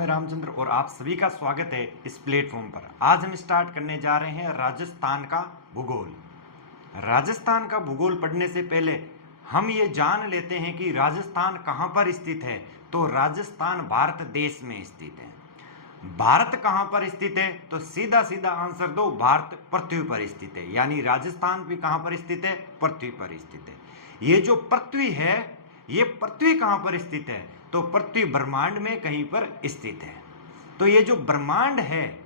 नाम है रामचंद्र और आप सभी का स्वागत है इस प्लेटफॉर्म पर। आज हम स्टार्ट करने जा रहे हैं राजस्थान का भूगोल। राजस्थान का भूगोल पढ़ने से पहले हम ये जान लेते हैं कि राजस्थान कहाँ पर स्थित है। तो राजस्थान भारत देश में स्थित है। भारत कहाँ पर स्थित है? तो सीधा सीधा आंसर दो, भारत पृथ्वी पर स्थित है। यानी राजस्थान भी कहाँ पर स्थित है? पृथ्वी पर स्थित है। ये जो पृथ्वी है, ये पृथ्वी कहाँ पर स्थित है? तो पृथ्वी ब्रह्मांड में कहीं पर स्थित है। तो ये जो ब्रह्मांड है,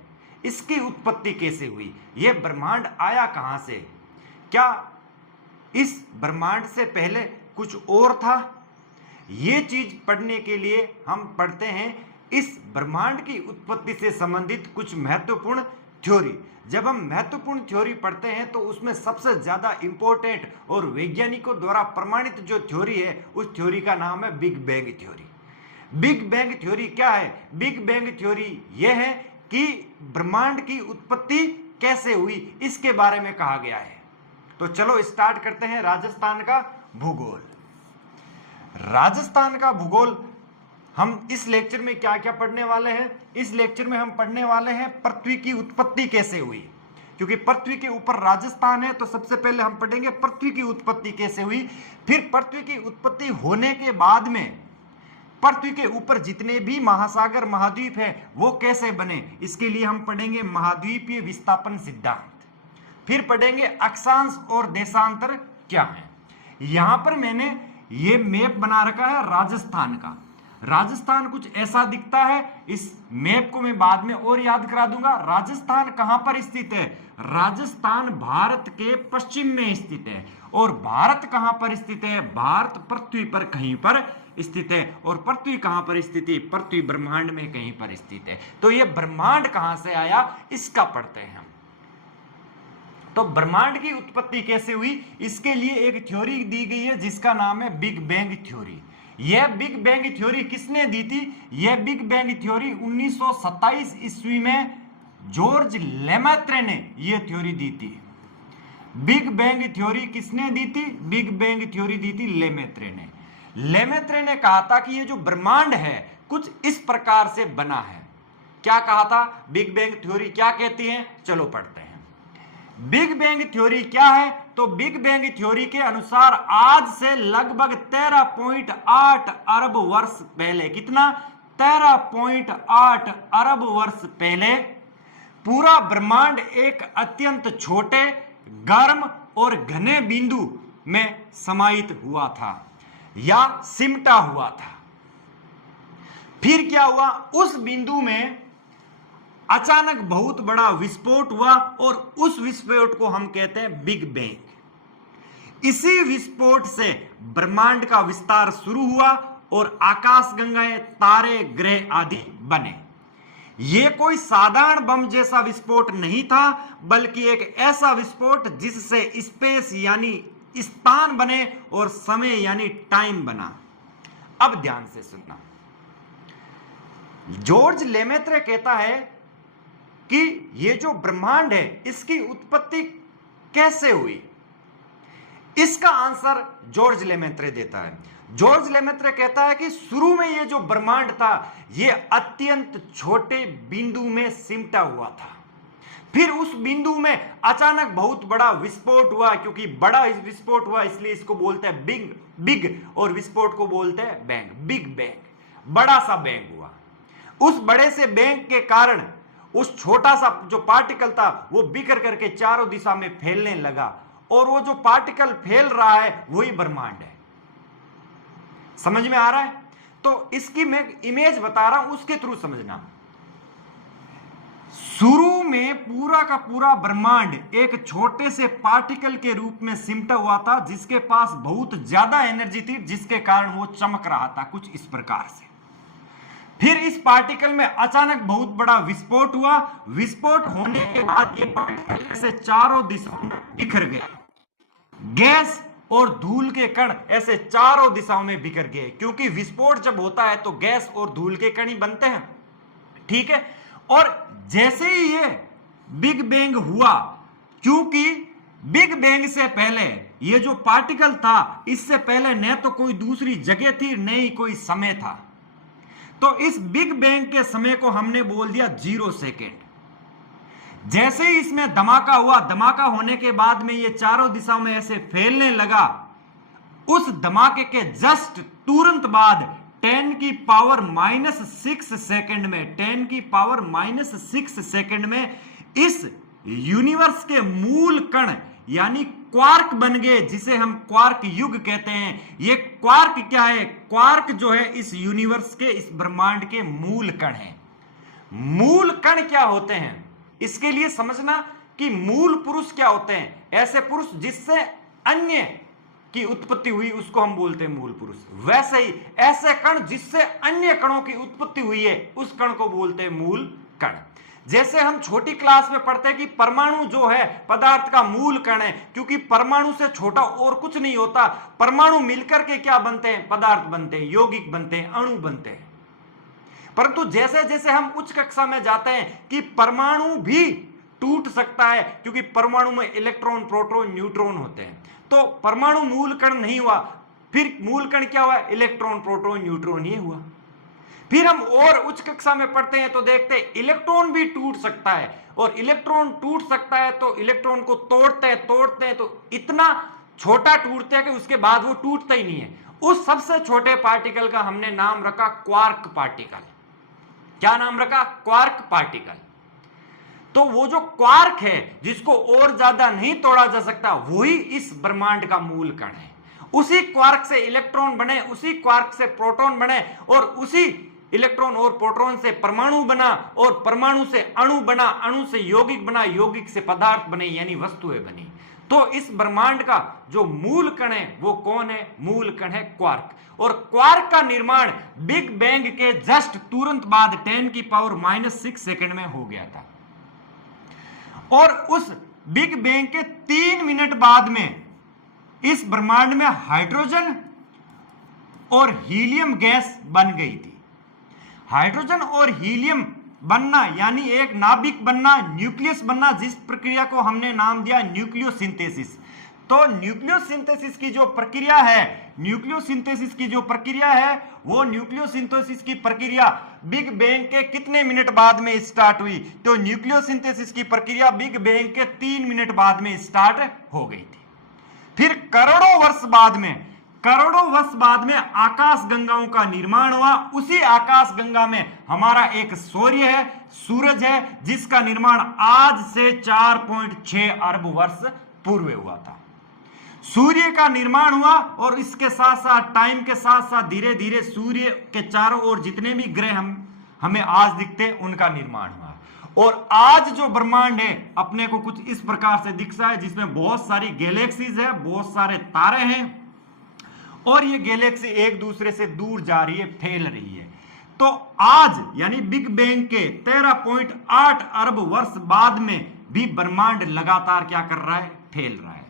इसकी उत्पत्ति कैसे हुई? ये ब्रह्मांड आया कहाँ से? क्या इस ब्रह्मांड से पहले कुछ और था? ये चीज पढ़ने के लिए हम पढ़ते हैं इस ब्रह्मांड की उत्पत्ति से संबंधित कुछ महत्वपूर्ण थ्योरी। जब हम महत्वपूर्ण थ्योरी पढ़ते हैं तो उसमें सबसे ज्यादा इंपॉर्टेंट और वैज्ञानिकों द्वारा प्रमाणित जो थ्योरी है, उस थ्योरी का नाम है big bang theory. Big bang theory क्या है? बिग बैंग थ्योरी यह है कि ब्रह्मांड की उत्पत्ति कैसे हुई, इसके बारे में कहा गया है। तो चलो स्टार्ट करते हैं राजस्थान का भूगोल। राजस्थान का भूगोल हम इस लेक्चर में क्या क्या पढ़ने वाले हैं? इस लेक्चर में हम पढ़ने वाले हैं पृथ्वी की उत्पत्ति कैसे हुई। क्योंकि पृथ्वी के ऊपर राजस्थान है, तो सबसे पहले हम पढ़ेंगे पृथ्वी की उत्पत्ति कैसे हुई। फिर पृथ्वी की उत्पत्ति होने के बाद में पृथ्वी के ऊपर जितने भी महासागर महाद्वीप है वो कैसे बने, इसके लिए हम पढ़ेंगे महाद्वीपीय विस्थापन सिद्धांत। फिर पढ़ेंगे अक्षांश और देशांतर क्या है। यहां पर मैंने ये मैप बना रखा है राजस्थान का। राजस्थान कुछ ऐसा दिखता है। इस मैप को मैं बाद में और याद करा दूंगा। राजस्थान कहां पर स्थित है? राजस्थान भारत के पश्चिम में स्थित है। और भारत कहां पर स्थित है? भारत पृथ्वी पर कहीं पर स्थित है। और पृथ्वी कहां पर स्थित है? पृथ्वी ब्रह्मांड में कहीं पर स्थित है। तो ये ब्रह्मांड कहां से आया, इसका पढ़ते हैं हम। तो ब्रह्मांड की उत्पत्ति कैसे हुई, इसके लिए एक थ्योरी दी गई है जिसका नाम है बिग बैंग थ्योरी। यह बिग बैंग थ्योरी किसने दी थी? यह बिग बैंग थ्योरी 1927 ईस्वी में जॉर्ज लेमैत्रे ने यह थ्योरी दी थी। बिग बैंग थ्योरी किसने दी थी? बिग बैंग थ्योरी दी थी लेमैत्रे ने। लेमैत्रे ने कहा था कि ये जो ब्रह्मांड है कुछ इस प्रकार से बना है। क्या कहा था? बिग बैंग थ्योरी क्या कहती है, चलो पढ़ते हैं। बिग बैंग थ्योरी क्या है? तो बिग बैंग थ्योरी के अनुसार आज से लगभग 13.8 अरब वर्ष पहले, कितना? 13.8 अरब वर्ष पहले पूरा ब्रह्मांड एक अत्यंत छोटे, गर्म और घने बिंदु में समाहित हुआ था या सिमटा हुआ था। फिर क्या हुआ? उस बिंदु में अचानक बहुत बड़ा विस्फोट हुआ और उस विस्फोट को हम कहते हैं बिग बैंग। इसी विस्फोट से ब्रह्मांड का विस्तार शुरू हुआ और आकाशगंगाएं, तारे, ग्रह आदि बने। यह कोई साधारण बम जैसा विस्फोट नहीं था, बल्कि एक ऐसा विस्फोट जिससे स्पेस यानी स्थान बने और समय यानी टाइम बना। अब ध्यान से सुनना। जॉर्ज लेमैत्रे कहता है कि ये जो ब्रह्मांड है इसकी उत्पत्ति कैसे हुई। इसका आंसर जॉर्ज लेमैत्रे देता है। जॉर्ज लेमैत्रे कहता है कि शुरू में ये जो ब्रह्मांड था ये अत्यंत छोटे बिंदु में सिमटा हुआ था। फिर उस बिंदु में अचानक बहुत बड़ा विस्फोट हुआ। क्योंकि बड़ा विस्फोट हुआ इसलिए इसको बोलते हैं बिग और विस्फोट को बोलते हैं बैंग। बिग बैंग, बड़ा सा बैंग हुआ। उस बड़े से बैंग के कारण उस छोटा सा जो पार्टिकल था वो बिखर करके चारों दिशा में फैलने लगा और वो जो पार्टिकल फैल रहा है वही ब्रह्मांड है। समझ में आ रहा है? तो इसकी मैं इमेज बता रहा हूं, उसके थ्रू समझना। शुरू में पूरा का पूरा ब्रह्मांड एक छोटे से पार्टिकल के रूप में सिमटा हुआ था जिसके पास बहुत ज्यादा एनर्जी थी, जिसके कारण वो चमक रहा था कुछ इस प्रकार से। फिर इस पार्टिकल में अचानक बहुत बड़ा विस्फोट हुआ। विस्फोट होने के बाद ये पार्टिकल से चारों दिशाओं में बिखर गया। गैस और धूल के कण ऐसे चारों दिशाओं में बिखर गए। क्योंकि विस्फोट जब होता है तो गैस और धूल के कण ही बनते हैं, ठीक है। और जैसे ही ये बिग बैंग हुआ, क्योंकि बिग बैंग से पहले ये जो पार्टिकल था इससे पहले न तो कोई दूसरी जगह थी न ही कोई समय था, तो इस बिग बैंग के समय को हमने बोल दिया 0 सेकेंड। जैसे ही इसमें धमाका हुआ, धमाका होने के बाद में ये चारों दिशाओं में ऐसे फैलने लगा, उस धमाके के जस्ट तुरंत बाद 10 की पावर -6 सेकेंड में 10 की पावर -6 सेकेंड में इस यूनिवर्स के मूल कण यानी क्वार्क बन गए, जिसे हम क्वार्क युग कहते हैं। ये क्वार्क क्या है? क्वार्क जो है इस यूनिवर्स के, इस ब्रह्मांड के मूल कण है। मूल कण क्या होते हैं, इसके लिए समझना कि मूल पुरुष क्या होते हैं। ऐसे पुरुष जिससे अन्य की उत्पत्ति हुई उसको हम बोलते हैं मूल पुरुष। वैसे ही ऐसे कण जिससे अन्य कणों की उत्पत्ति हुई है उस कण को बोलते हैं मूल कण। जैसे हम छोटी क्लास में पढ़ते हैं कि परमाणु जो है पदार्थ का मूल कण है, क्योंकि परमाणु से छोटा और कुछ नहीं होता। परमाणु मिलकर के क्या बनते हैं? पदार्थ बनते हैं, यौगिक बनते हैं, अणु बनते हैं। परंतु जैसे जैसे हम उच्च कक्षा में जाते हैं कि परमाणु भी टूट सकता है, क्योंकि परमाणु में इलेक्ट्रॉन, प्रोटॉन, न्यूट्रॉन होते हैं। तो परमाणु मूल कण नहीं हुआ, फिर मूल कण क्या हुआ? इलेक्ट्रॉन, प्रोटॉन, न्यूट्रॉन ही हुआ। फिर हम और उच्च कक्षा में पढ़ते हैं तो देखते हैं इलेक्ट्रॉन भी टूट सकता है, और इलेक्ट्रॉन टूट सकता है तो इलेक्ट्रॉन को तोड़ते हैं तो इतना छोटा टूटते हैं कि उसके बाद वो टूटता ही नहीं है। उस सबसे छोटे पार्टिकल का हमने नाम रखा क्वार्क पार्टिकल। क्या नाम रखा? Quark particle. तो वो जो क्वार्क है जिसको और ज्यादा नहीं तोड़ा जा सकता, वही इस ब्रह्मांड का मूल कण है। उसी क्वार्क से इलेक्ट्रॉन बने, उसी क्वार्क से प्रोटॉन बने, और उसी इलेक्ट्रॉन और प्रोटॉन से परमाणु बना, और परमाणु से अणु बना, अणु से यौगिक बना, यौगिक से पदार्थ बने, यानी वस्तुएं बनी। तो इस ब्रह्मांड का जो मूल कण है वो कौन है? मूल कण है क्वार्क। और क्वार्क का निर्माण बिग बैंग के जस्ट तुरंत बाद 10 की पावर -6 सेकेंड में हो गया था। और उस बिग बैंग के 3 मिनट बाद में इस ब्रह्मांड में हाइड्रोजन और हीलियम गैस बन गई थी। हाइड्रोजन और हीलियम बनना यानी एक नाभिक बनना, न्यूक्लियस बनना, जिस प्रक्रिया को हमने नाम दिया न्यूक्लियोसिंथेसिस। तो न्यूक्लियोसिंथेसिस की जो प्रक्रिया है, वो न्यूक्लियोसिंथेसिस की प्रक्रिया बिग बैंग के कितने मिनट बाद में स्टार्ट हुई? तो न्यूक्लियोसिंथेसिस की प्रक्रिया बिग बैंग के 3 मिनट बाद में स्टार्ट हो गई थी। फिर करोड़ों वर्ष बाद में आकाश गंगाओं का निर्माण हुआ। उसी आकाश गंगा में हमारा एक सूरज है, जिसका निर्माण आज से 4.6 अरब वर्ष पूर्व हुआ था। सूर्य का निर्माण हुआ, और इसके साथ साथ टाइम के साथ साथ धीरे धीरे सूर्य के चारों ओर जितने भी ग्रह हमें आज दिखते हैं उनका निर्माण हुआ। और आज जो ब्रह्मांड है अपने को कुछ इस प्रकार से दिखता है, जिसमें बहुत सारी गैलेक्सीज है, बहुत सारे तारे हैं, और ये गैलेक्सी एक दूसरे से दूर जा रही है, फैल रही है। तो आज यानी बिग बैंग के 13.8 अरब वर्ष बाद में भी ब्रह्मांड लगातार क्या कर रहा है? फैल रहा है।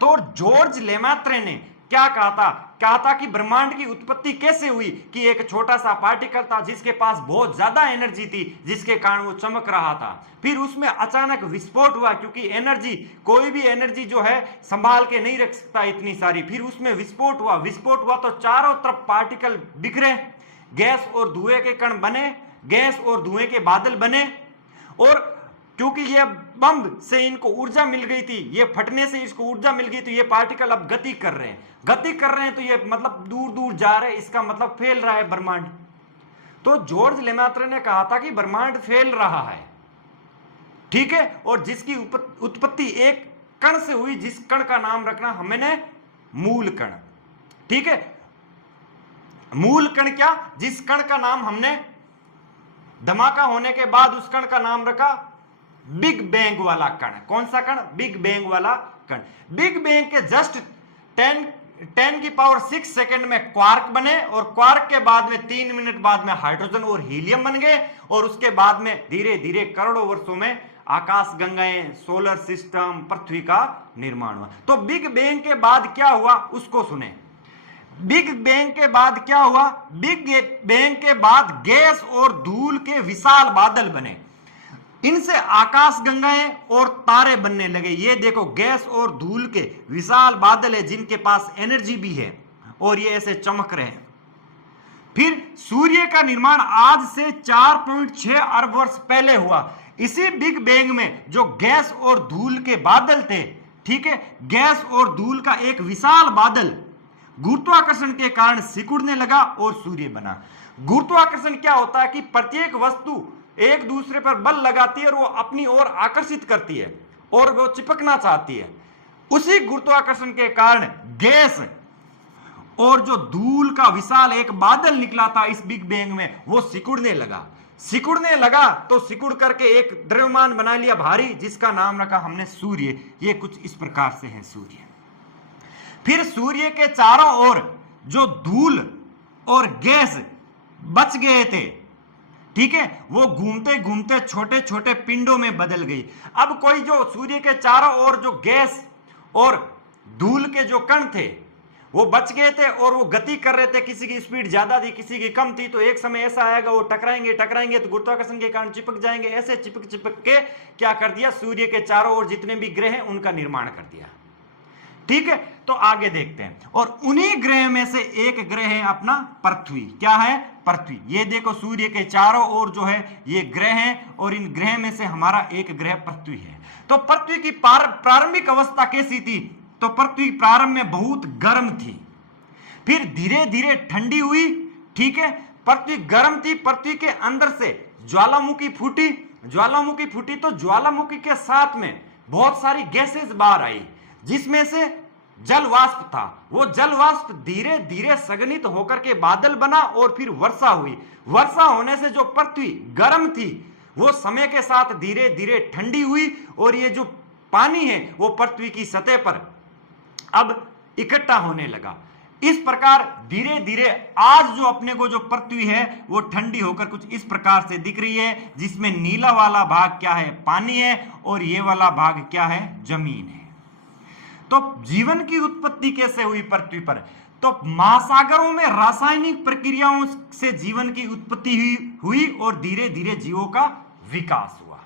तो जॉर्ज लेमैत्रे ने क्या कहा था कि ब्रह्मांड की उत्पत्ति कैसे हुई? कि एक छोटा सा पार्टिकल था जिसके पास बहुत ज्यादा एनर्जी थी, जिसके कारण वो चमक रहा था। फिर उसमें अचानक विस्फोट हुआ, क्योंकि एनर्जी, कोई भी एनर्जी जो है संभाल के नहीं रख सकता इतनी सारी। फिर उसमें विस्फोट हुआ तो चारों तरफ पार्टिकल बिखरे, गैस और धुएं के कण बने, गैस और धुएं के बादल बने। और क्योंकि ये बम से इनको ऊर्जा मिल गई थी, ये फटने से इसको ऊर्जा मिल गई, तो ये पार्टिकल अब गति कर रहे हैं, तो ये मतलब दूर दूर जा रहे हैं, इसका मतलब फैल रहा है ब्रह्मांड। तो जॉर्ज लेमैत्रे ने कहा था कि ब्रह्मांड फैल रहा है, ठीक है, और जिसकी उत्पत्ति एक कण से हुई, जिस कण का नाम रखना हमने मूल कण, ठीक है। मूल कण क्या? जिस कण का नाम हमने धमाका होने के बाद उस कण का नाम रखा बिग बैंग वाला कण। कौन सा कण? बिग बैंग वाला कण। बिग बैंग के जस्ट 10 की पावर 6 सेकेंड में क्वार्क बने, और क्वार्क के बाद में 3 मिनट बाद में हाइड्रोजन और हीलियम बन गए, और उसके बाद में धीरे धीरे करोड़ों वर्षों में आकाश गंगाएं, सोलर सिस्टम, पृथ्वी का निर्माण हुआ। तो बिग बैंग के बाद क्या हुआ उसको सुने। बिग बैंग के बाद क्या हुआ? बिग बैंग के बाद गैस और धूल के विशाल बादल बने, इनसे आकाश गंगाएं और तारे बनने लगे। ये देखो, गैस और धूल के विशाल बादल है जिनके पास एनर्जी भी है, और ये ऐसे चमक रहे हैं। फिर सूर्य का निर्माण आज से 4.6 अरब वर्ष पहले हुआ। इसी बिग बैंग में जो गैस और धूल के बादल थे, ठीक है, गैस और धूल का एक विशाल बादल गुरुत्वाकर्षण के कारण सिकुड़ने लगा और सूर्य बना। गुरुत्वाकर्षण क्या होता है कि प्रत्येक वस्तु एक दूसरे पर बल लगाती है और वो अपनी ओर आकर्षित करती है और वो चिपकना चाहती है। उसी गुरुत्वाकर्षण के कारण गैस और जो धूल का विशाल एक बादल निकला था इस बिग बैंग में, वो सिकुड़ने लगा तो सिकुड़ करके एक द्रव्यमान बना लिया भारी, जिसका नाम रखा हमने सूर्य। ये कुछ इस प्रकार से है सूर्य। फिर सूर्य के चारों ओर जो धूल और गैस बच गए थे, ठीक है, वो घूमते घूमते छोटे छोटे पिंडों में बदल गई। अब कोई जो सूर्य के चारों ओर जो गैस और धूल के जो कण थे वो बच गए थे और वो गति कर रहे थे, किसी की स्पीड ज्यादा थी, किसी की कम थी, तो एक समय ऐसा आएगा वो टकराएंगे तो गुरुत्वाकर्षण के कारण चिपक जाएंगे। ऐसे चिपक के क्या कर दिया, सूर्य के चारों ओर जितने भी ग्रह हैं उनका निर्माण कर दिया। ठीक है, तो आगे देखते हैं। और उन्हीं ग्रह में से एक ग्रह है अपना पृथ्वी। क्या है? पृथ्वी। ये देखो सूर्य के चारों ओर जो है ये ग्रह हैं और इन ग्रह में से हमारा एक ग्रह पृथ्वी है। तो पृथ्वी की प्रारंभिक अवस्था कैसी थी? तो पृथ्वी प्रारंभ में बहुत गर्म थी, फिर धीरे धीरे ठंडी हुई। ठीक है, पृथ्वी गर्म थी, पृथ्वी के अंदर से ज्वालामुखी फूटी तो ज्वालामुखी के साथ में बहुत सारी गैसेज बाहर आई, जिसमें से जल वाष्प था। वो जल वाष्प धीरे धीरे संघनित होकर के बादल बना और फिर वर्षा हुई। वर्षा होने से जो पृथ्वी गर्म थी वो समय के साथ धीरे धीरे ठंडी हुई और ये जो पानी है वो पृथ्वी की सतह पर अब इकट्ठा होने लगा। इस प्रकार धीरे धीरे आज जो अपने को जो पृथ्वी है वो ठंडी होकर कुछ इस प्रकार से दिख रही है, जिसमें नीला वाला भाग क्या है? पानी है, और ये वाला भाग क्या है? जमीन है। तो जीवन की उत्पत्ति कैसे हुई पृथ्वी पर? तो महासागरों में रासायनिक प्रक्रियाओं से जीवन की उत्पत्ति हुई और धीरे धीरे जीवों का विकास हुआ।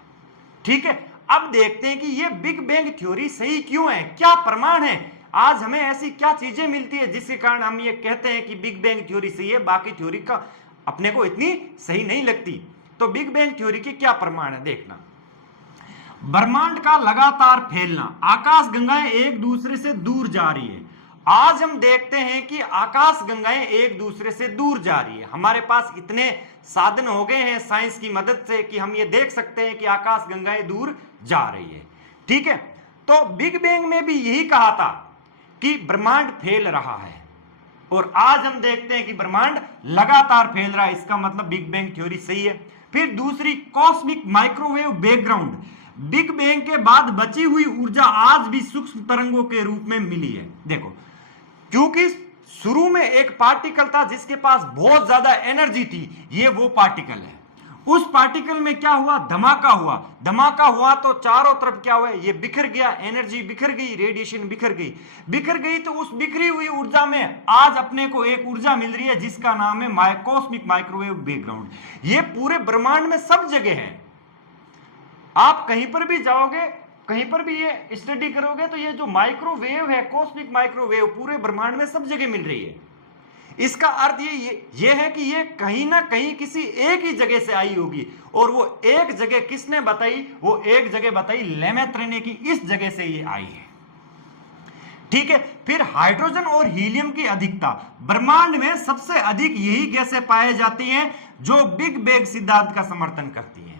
ठीक है, अब देखते हैं कि ये बिग बैंग थ्योरी सही क्यों है, क्या प्रमाण है। आज हमें ऐसी क्या चीजें मिलती है जिसके कारण हम ये कहते हैं कि बिग बैंग थ्योरी सही है, बाकी थ्योरी का अपने को इतनी सही नहीं लगती। तो बिग बैंग थ्योरी के क्या प्रमाण है देखना। ब्रह्मांड का लगातार फैलना, आकाश गंगाएं एक दूसरे से दूर जा रही है। आज हम देखते हैं कि आकाश गंगाएं एक दूसरे से दूर जा रही है। हमारे पास इतने साधन हो गए हैं साइंस की मदद से कि हम ये देख सकते हैं कि आकाश गंगाएं दूर जा रही है। ठीक है, तो बिग बैंग में भी यही कहा था कि ब्रह्मांड फैल रहा है, और आज हम देखते हैं कि ब्रह्मांड लगातार फैल रहा है। इसका मतलब बिग बैंग थ्योरी सही है। फिर दूसरी, cosmic microwave background. Big bang के बाद बची हुई ऊर्जा आज भी सूक्ष्म तरंगों के रूप में मिली है। देखो, क्योंकि शुरू में एक पार्टिकल था जिसके पास बहुत ज्यादा एनर्जी थी, ये वो पार्टिकल है। उस पार्टिकल में क्या हुआ? धमाका हुआ तो चारों तरफ क्या हुआ? ये बिखर गया, एनर्जी बिखर गई, रेडिएशन बिखर गई। तो उस बिखरी हुई ऊर्जा में आज अपने को एक ऊर्जा मिल रही है जिसका नाम है कॉस्मिक माइक्रोवेव बैकग्राउंड। ये पूरे ब्रह्मांड में सब जगह है। आप कहीं पर भी जाओगे, कहीं पर भी ये स्टडी करोगे तो ये जो माइक्रोवेव है, कॉस्मिक माइक्रोवेव, पूरे ब्रह्मांड में सब जगह मिल रही है। इसका अर्थ ये है कि ये कहीं ना कहीं किसी एक ही जगह से आई होगी, और वो एक जगह किसने बताई? वो एक जगने बताई लेमैत्रे ने, कि इस जगह से ये आई है। ठीक है, फिर हाइड्रोजन और हीलियम की अधिकता। ब्रह्मांड में सबसे अधिक यही गैसें पाई जाती हैं जो बिग बैंग सिद्धांत का समर्थन करती हैं।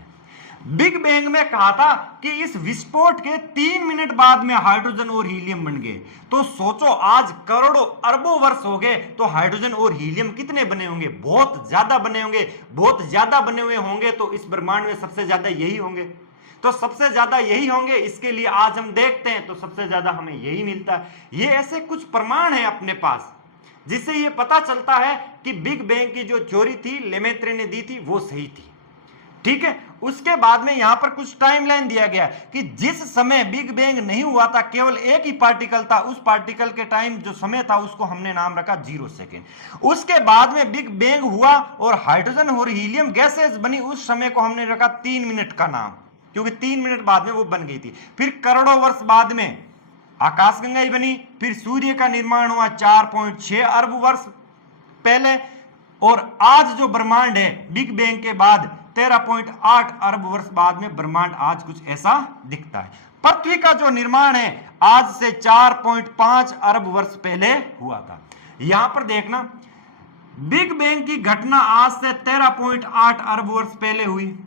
बिग बैंग में कहा था कि इस विस्फोट के 3 मिनट बाद में हाइड्रोजन और हीलियम बन गए। तो सोचो, आज करोड़ों अरबों वर्ष हो गए तो हाइड्रोजन और हीलियम कितने बने होंगे? बहुत ज्यादा बने होंगे। बहुत ज्यादा बने हुए होंगे तो इस ब्रह्मांड में सबसे ज्यादा यही होंगे। तो सबसे ज्यादा यही होंगे, इसके लिए आज हम देखते हैं तो सबसे ज्यादा हमें यही मिलता है। ये ऐसे कुछ प्रमाण है अपने पास जिससे ये पता चलता है कि बिग बैंग की जो थ्योरी थी लेमैत्रे ने दी थी वो सही थी। ठीक है, उसके बाद में यहां पर कुछ टाइमलाइन दिया गया कि जिस समय बिग बैंग नहीं हुआ था, केवल एक ही पार्टिकल था, उस पार्टिकल के टाइम जो समय था उसको हमने नाम रखा 0 सेकेंड। उसके बाद में बिग बैंग हुआ और हाइड्रोजन और हीलियम गैसेस बनी, उस समय को हमने रखा 3 मिनट का नाम, क्योंकि 3 मिनट बाद में वो बन गई थी। फिर करोड़ों वर्ष बाद में आकाशगंगाएं बनी, फिर सूर्य का निर्माण हुआ 4.6 अरब वर्ष पहले, और आज जो ब्रह्मांड है बिग बैंग के बाद 13.8 अरब वर्ष बाद में ब्रह्मांड आज कुछ ऐसा दिखता है। पृथ्वी का जो निर्माण है आज से 4.5 अरब वर्ष पहले हुआ था। यहां पर देखना, बिग बैंग की घटना आज से 13.8 अरब वर्ष पहले हुई।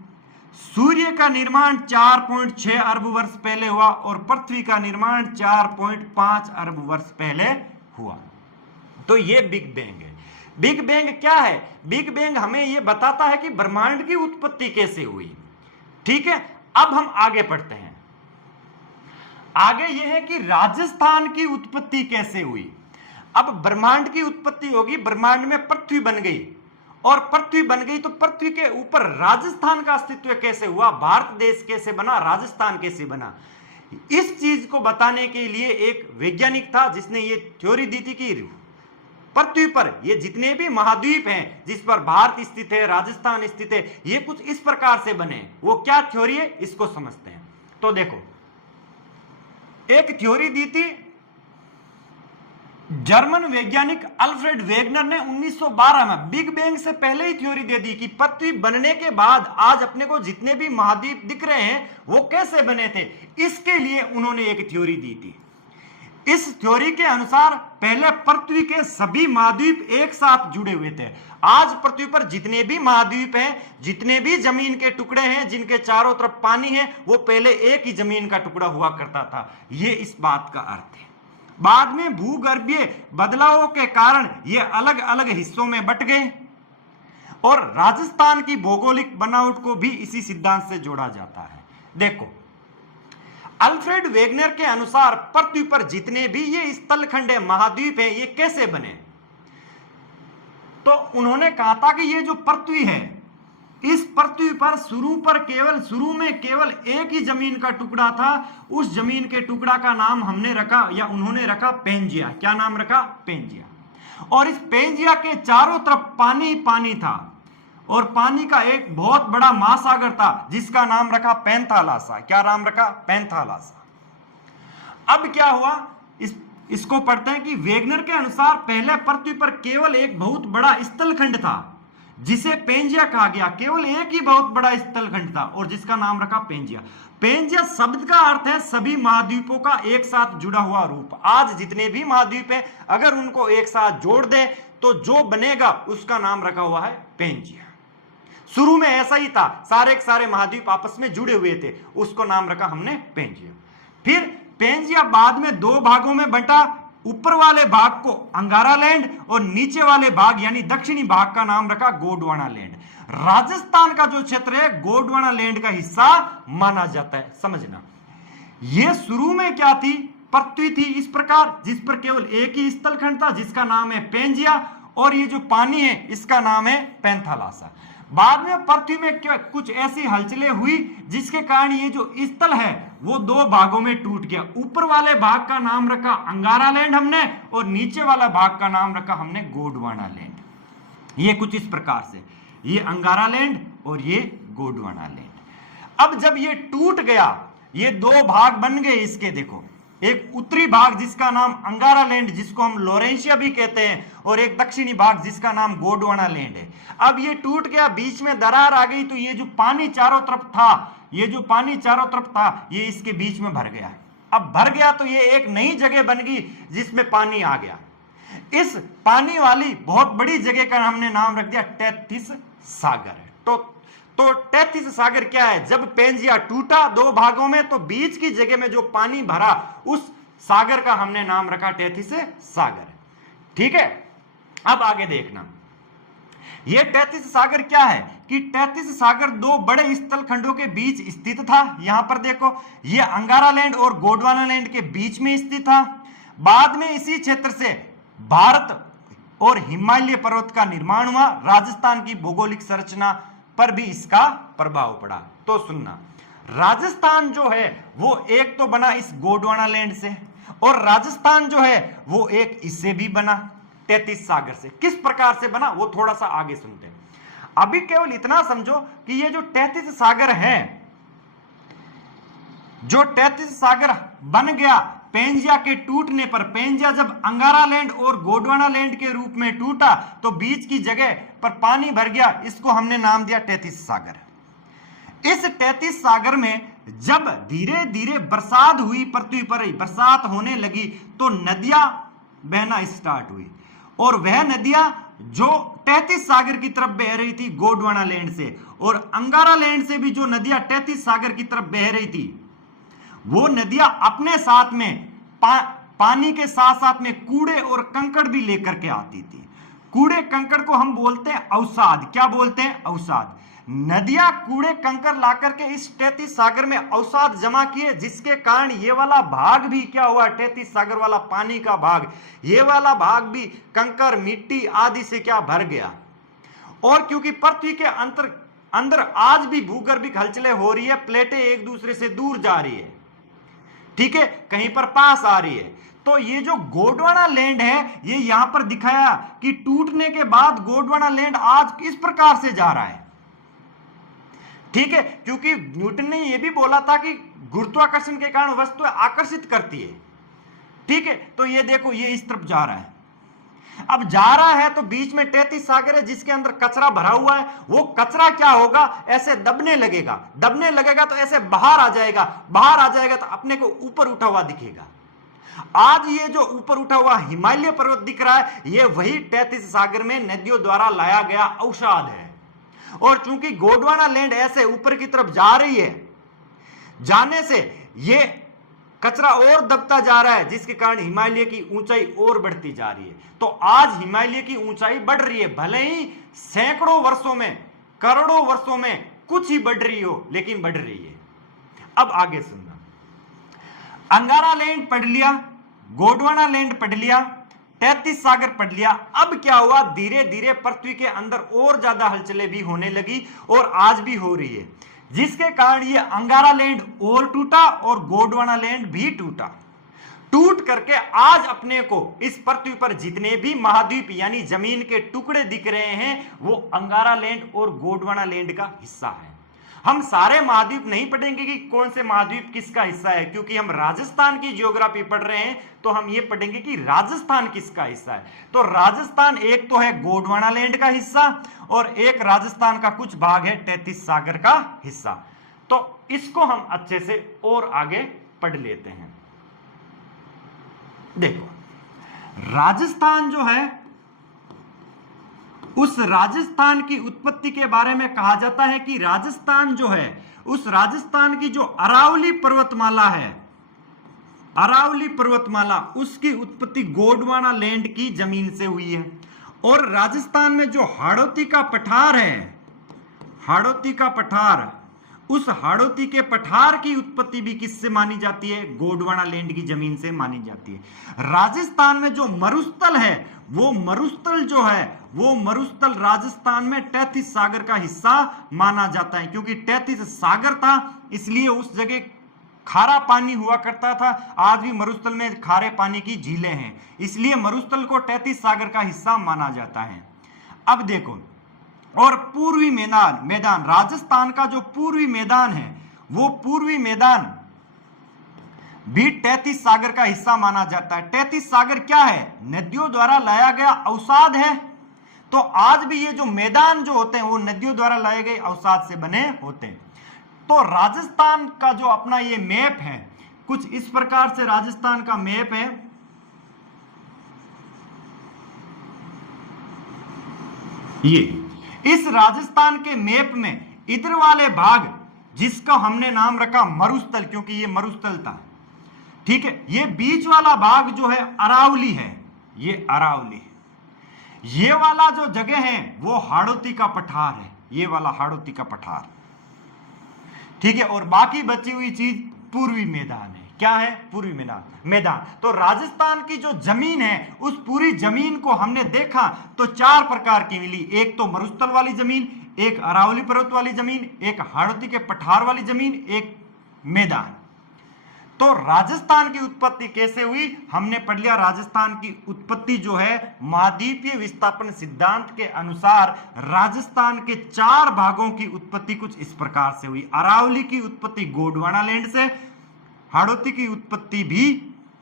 सूर्य का निर्माण 4.6 अरब वर्ष पहले हुआ और पृथ्वी का निर्माण 4.5 अरब वर्ष पहले हुआ। तो ये बिग बैंग है। बिग बैंग क्या है? बिग बैंग हमें यह बताता है कि ब्रह्मांड की उत्पत्ति कैसे हुई। ठीक है, अब हम आगे पढ़ते हैं। आगे यह है कि राजस्थान की उत्पत्ति कैसे हुई। अब ब्रह्मांड की उत्पत्ति होगी, ब्रह्मांड में पृथ्वी बन गई और पृथ्वी बन गई तो पृथ्वी के ऊपर राजस्थान का अस्तित्व कैसे हुआ, भारत देश कैसे बना, राजस्थान कैसे बना। इस चीज को बताने के लिए एक वैज्ञानिक था जिसने ये थ्योरी दी थी कि पृथ्वी पर ये जितने भी महाद्वीप हैं जिस पर भारत स्थित है, राजस्थान स्थित है, ये कुछ इस प्रकार से बने। वो क्या थ्योरी है इसको समझते हैं। तो देखो, एक थ्योरी दी थी जर्मन वैज्ञानिक अल्फ्रेड वेगनर ने 1912 में। बिग बैंग से पहले ही थ्योरी दे दी कि पृथ्वी बनने के बाद आज अपने को जितने भी महाद्वीप दिख रहे हैं वो कैसे बने थे। इसके लिए उन्होंने एक थ्योरी दी थी। इस थ्योरी के अनुसार पहले पृथ्वी के सभी महाद्वीप एक साथ जुड़े हुए थे। आज पृथ्वी पर जितने भी महाद्वीप हैं, जितने भी जमीन के टुकड़े हैं जिनके चारों तरफ पानी है, वो पहले एक ही जमीन का टुकड़ा हुआ करता था। ये इस बात का अर्थ है। बाद में भूगर्भीय बदलावों के कारण ये अलग अलग हिस्सों में बट गए और राजस्थान की भौगोलिक बनावट को भी इसी सिद्धांत से जोड़ा जाता है। देखो, अल्फ्रेड वेगनर के अनुसार पृथ्वी पर जितने भी ये स्थलखंड है, महाद्वीप है, ये कैसे बने। तो उन्होंने कहा था कि ये जो पृथ्वी है, इस पृथ्वी पर शुरू में केवल एक ही जमीन का टुकड़ा था। उस जमीन के टुकड़ा का नाम हमने रखा या उन्होंने रखा पेंजिया। क्या नाम रखा? पेंजिया। और इस पेंजिया के चारों तरफ पानी पानी था और पानी का एक बहुत बड़ा महासागर था जिसका नाम रखा पैंथालासा। क्या नाम रखा? पैंथालासा। अब क्या हुआ, इसको पढ़ते हैं कि वेगनर के अनुसार पहले पृथ्वी पर केवल एक बहुत बड़ा स्थलखंड था जिसे पेंजिया कहा गया। केवल एक ही बहुत बड़ा स्थलखंड था और जिसका नाम रखा पेंजिया। पेंजिया शब्द का अर्थ है सभी महाद्वीपों का एक साथ जुड़ा हुआ रूप। आज जितने भी महाद्वीप हैं अगर उनको एक साथ जोड़ दें तो जो बनेगा उसका नाम रखा हुआ है पेंजिया। शुरू में ऐसा ही था, सारे के सारे महाद्वीप आपस में जुड़े हुए थे, उसको नाम रखा हमने पेंजिया। फिर पेंजिया बाद में दो भागों में बंटा। ऊपर वाले भाग को अंगारा लैंड और नीचे वाले भाग यानी दक्षिणी भाग का नाम रखा गोंडवाना लैंड। राजस्थान का जो क्षेत्र है गोंडवाना लैंड का हिस्सा माना जाता है। समझना, यह शुरू में क्या थी? पृथ्वी थी इस प्रकार जिस पर केवल एक ही स्थलखंड था जिसका नाम है पेंजिया और ये जो पानी है इसका नाम है पैंथालासा। बाद में पृथ्वी में कुछ ऐसी हलचलें हुई जिसके कारण ये जो स्थल है वो दो भागों में टूट गया। ऊपर वाले भाग का नाम रखा अंगारा लैंड हमने और नीचे वाला भाग का नाम रखा हमने गोंडवाना लैंड। ये कुछ इस प्रकार से, ये अंगारा लैंड और ये गोंडवाना लैंड। अब जब ये टूट गया, ये दो भाग बन गए इसके। देखो, एक उत्तरी भाग जिसका नाम अंगारा लैंड जिसको हम लोरेंशिया भी कहते हैं और एक दक्षिणी भाग जिसका नाम गोंडवाना लैंड है। अब ये टूट गया, बीच में दरार आ गई तो ये जो पानी चारों तरफ था, ये इसके बीच में भर गया। अब भर गया तो ये एक नई जगह बन गई जिसमें पानी आ गया। इस पानी वाली बहुत बड़ी जगह का हमने नाम रख दिया टेथिस सागर। तो टेथिस सागर क्या है? जब पेंजिया टूटा दो भागों में तो बीच की जगह में जो पानी भरा उस सागर का हमने नाम रखा टेथिस सागर। ठीक है, अब आगे देखना, यह टेथिस सागर क्या है कि टेथिस सागर दो बड़े स्थलखंडों के बीच स्थित था। यहां पर देखो, यह अंगारा लैंड और गोंडवाना लैंड के बीच में स्थित था। बाद में इसी क्षेत्र से भारत और हिमालय पर्वत का निर्माण हुआ। राजस्थान की भौगोलिक संरचना पर भी इसका प्रभाव पड़ा। तो सुनना, राजस्थान जो है वो एक तो बना इस गोंडवाना लैंड से और राजस्थान जो है वो एक इससे भी बना टेथिस सागर से। किस प्रकार से बना वो थोड़ा सा आगे सुनते हैं। अभी केवल इतना समझो कि ये जो टेथिस सागर है, जो टेथिस सागर बन गया पेंजिया के टूटने पर, पेंजिया जब अंगारा लैंड और गोंडवाना लैंड के रूप में टूटा तो बीच की जगह पर पानी भर गया, इसको हमने नाम दिया तैतीस सागर। इस तैतीस सागर में जब धीरे धीरे बरसात हुई, पृथ्वी पर बरसात होने लगी तो नदियां बहना स्टार्ट हुई, और वह नदियां जो तैतीस सागर की तरफ बह रही थी गोंडवाना लैंड से, और अंगारा लैंड से भी जो नदियां तैतीस सागर की तरफ बह रही थी, वो नदियां अपने साथ में पानी के साथ साथ में कूड़े और कंकड़ भी लेकर के आती थी। कूड़े कंकड़ को हम बोलते हैं अवसाद। क्या बोलते हैं? अवसाद। नदियां कूड़े कंकड़ लाकर के इस तैतीस सागर में अवसाद जमा किए, जिसके कारण ये वाला भाग भी क्या हुआ, तैतीस सागर वाला पानी का भाग, ये वाला भाग भी कंकड़ मिट्टी आदि से क्या भर गया। और क्योंकि पृथ्वी के अंदर आज भी भूगर्भिक हलचलें हो रही है, प्लेटें एक दूसरे से दूर जा रही है, ठीक है, कहीं पर पास आ रही है, तो ये जो गोंडवाना लैंड है, ये यहां पर दिखाया कि टूटने के बाद गोंडवाना लैंड आज इस प्रकार से जा रहा है, ठीक है, क्योंकि न्यूटन ने यह भी बोला था कि गुरुत्वाकर्षण के कारण वस्तुएं आकर्षित करती है, ठीक है, तो ये देखो ये इस तरफ जा रहा है। अब जा रहा है तो बीच में तैतीस सागर है जिसके अंदर कचरा भरा हुआ है, वो कचरा क्या होगा, ऐसे दबने लगेगा, दबने लगेगा तो ऐसे बाहर आ जाएगा, बाहर आ जाएगा तो अपने को ऊपर उठा हुआ दिखेगा। आज ये जो ऊपर उठा हुआ हिमालय पर्वत दिख रहा है, ये वही तैतीस सागर में नदियों द्वारा लाया गया अवसाद है। और चूंकि गोंडवाना लैंड ऐसे ऊपर की तरफ जा रही है, जाने से ये कचरा और दबता जा रहा है, जिसके कारण हिमालय की ऊंचाई और बढ़ती जा रही है। तो आज हिमालय की ऊंचाई बढ़ रही है, भले ही सैकड़ों वर्षों में, करोड़ों वर्षों में कुछ ही बढ़ रही हो, लेकिन बढ़ रही है। अब आगे सुनना, अंगारा लैंड पढ़ लिया, गोंडवाना लैंड पढ़ लिया, तैतीस सागर पढ़ लिया। अब क्या हुआ, धीरे धीरे पृथ्वी के अंदर और ज्यादा हलचलें भी होने लगी और आज भी हो रही है, जिसके कारण ये अंगारा लैंड और टूटा और गोंडवाना लैंड भी टूटा। टूट करके आज अपने को इस पृथ्वी पर जितने भी महाद्वीप यानी जमीन के टुकड़े दिख रहे हैं, वो अंगारा लैंड और गोंडवाना लैंड का हिस्सा है। हम सारे महाद्वीप नहीं पढ़ेंगे कि कौन से महाद्वीप किसका हिस्सा है, क्योंकि हम राजस्थान की ज्योग्राफी पढ़ रहे हैं, तो हम ये पढ़ेंगे कि राजस्थान किसका हिस्सा है। तो राजस्थान एक तो है गोंडवाना लैंड का हिस्सा, और एक राजस्थान का कुछ भाग है तैतीस सागर का हिस्सा। तो इसको हम अच्छे से और आगे पढ़ लेते हैं। देखो, राजस्थान जो है, उस राजस्थान की उत्पत्ति के बारे में कहा जाता है कि राजस्थान जो है, उस राजस्थान की जो अरावली पर्वतमाला है, अरावली पर्वतमाला, उसकी उत्पत्ति गोंडवाना लैंड की जमीन से हुई है। और राजस्थान में जो हाड़ौती का पठार है, हाड़ौती का पठार, उस हाड़ौती के पठार की उत्पत्ति भी किससे मानी जाती है, गोंडवाना लैंड की जमीन से मानी जाती है। राजस्थान में जो मरुस्थल है, वो मरुस्थल जो है, वो मरुस्थल राजस्थान में तैतीस सागर का हिस्सा माना जाता है, क्योंकि तैतीस सागर था इसलिए उस जगह खारा पानी हुआ करता था। आज भी मरुस्थल में खारे पानी की झीलें हैं, इसलिए मरुस्थल को तैतीस सागर का हिस्सा माना जाता है। अब देखो, और पूर्वी मैदान राजस्थान का जो पूर्वी मैदान है, वो पूर्वी मैदान भी तैतीस सागर का हिस्सा माना जाता है। तैतीस सागर क्या है, नदियों द्वारा लाया गया अवसाद है। तो आज भी ये जो मैदान जो होते हैं, वो नदियों द्वारा लाए गए अवसाद से बने होते हैं। तो राजस्थान का जो अपना ये मैप है, कुछ इस प्रकार से राजस्थान का मैप है। ये इस राजस्थान के मैप में इधर वाले भाग, जिसका हमने नाम रखा मरुस्थल, क्योंकि ये मरुस्थल था, ठीक है, ये बीच वाला भाग जो है अरावली है, ये अरावली। ये वाला जो जगह है वो हाड़ौती का पठार है, ये वाला हाड़ौती का पठार, ठीक है, और बाकी बची हुई चीज पूर्वी मैदान है। क्या है, पूर्वी मैदान। तो राजस्थान की जो जमीन है, उस पूरी जमीन को हमने देखा तो चार प्रकार की मिली। एक तो मरुस्थल वाली जमीन, एक अरावली पर्वत वाली जमीन, एक हाड़ौती के पठार वाली जमीन, एक मैदान। तो राजस्थान की उत्पत्ति कैसे हुई, हमने पढ़ लिया। राजस्थान की उत्पत्ति जो है, महाद्वीपीय विस्थापन सिद्धांत के अनुसार राजस्थान के चार भागों की उत्पत्ति कुछ इस प्रकार से हुई। अरावली की उत्पत्ति गोंडवाना लैंड से, हाड़ौती की उत्पत्ति भी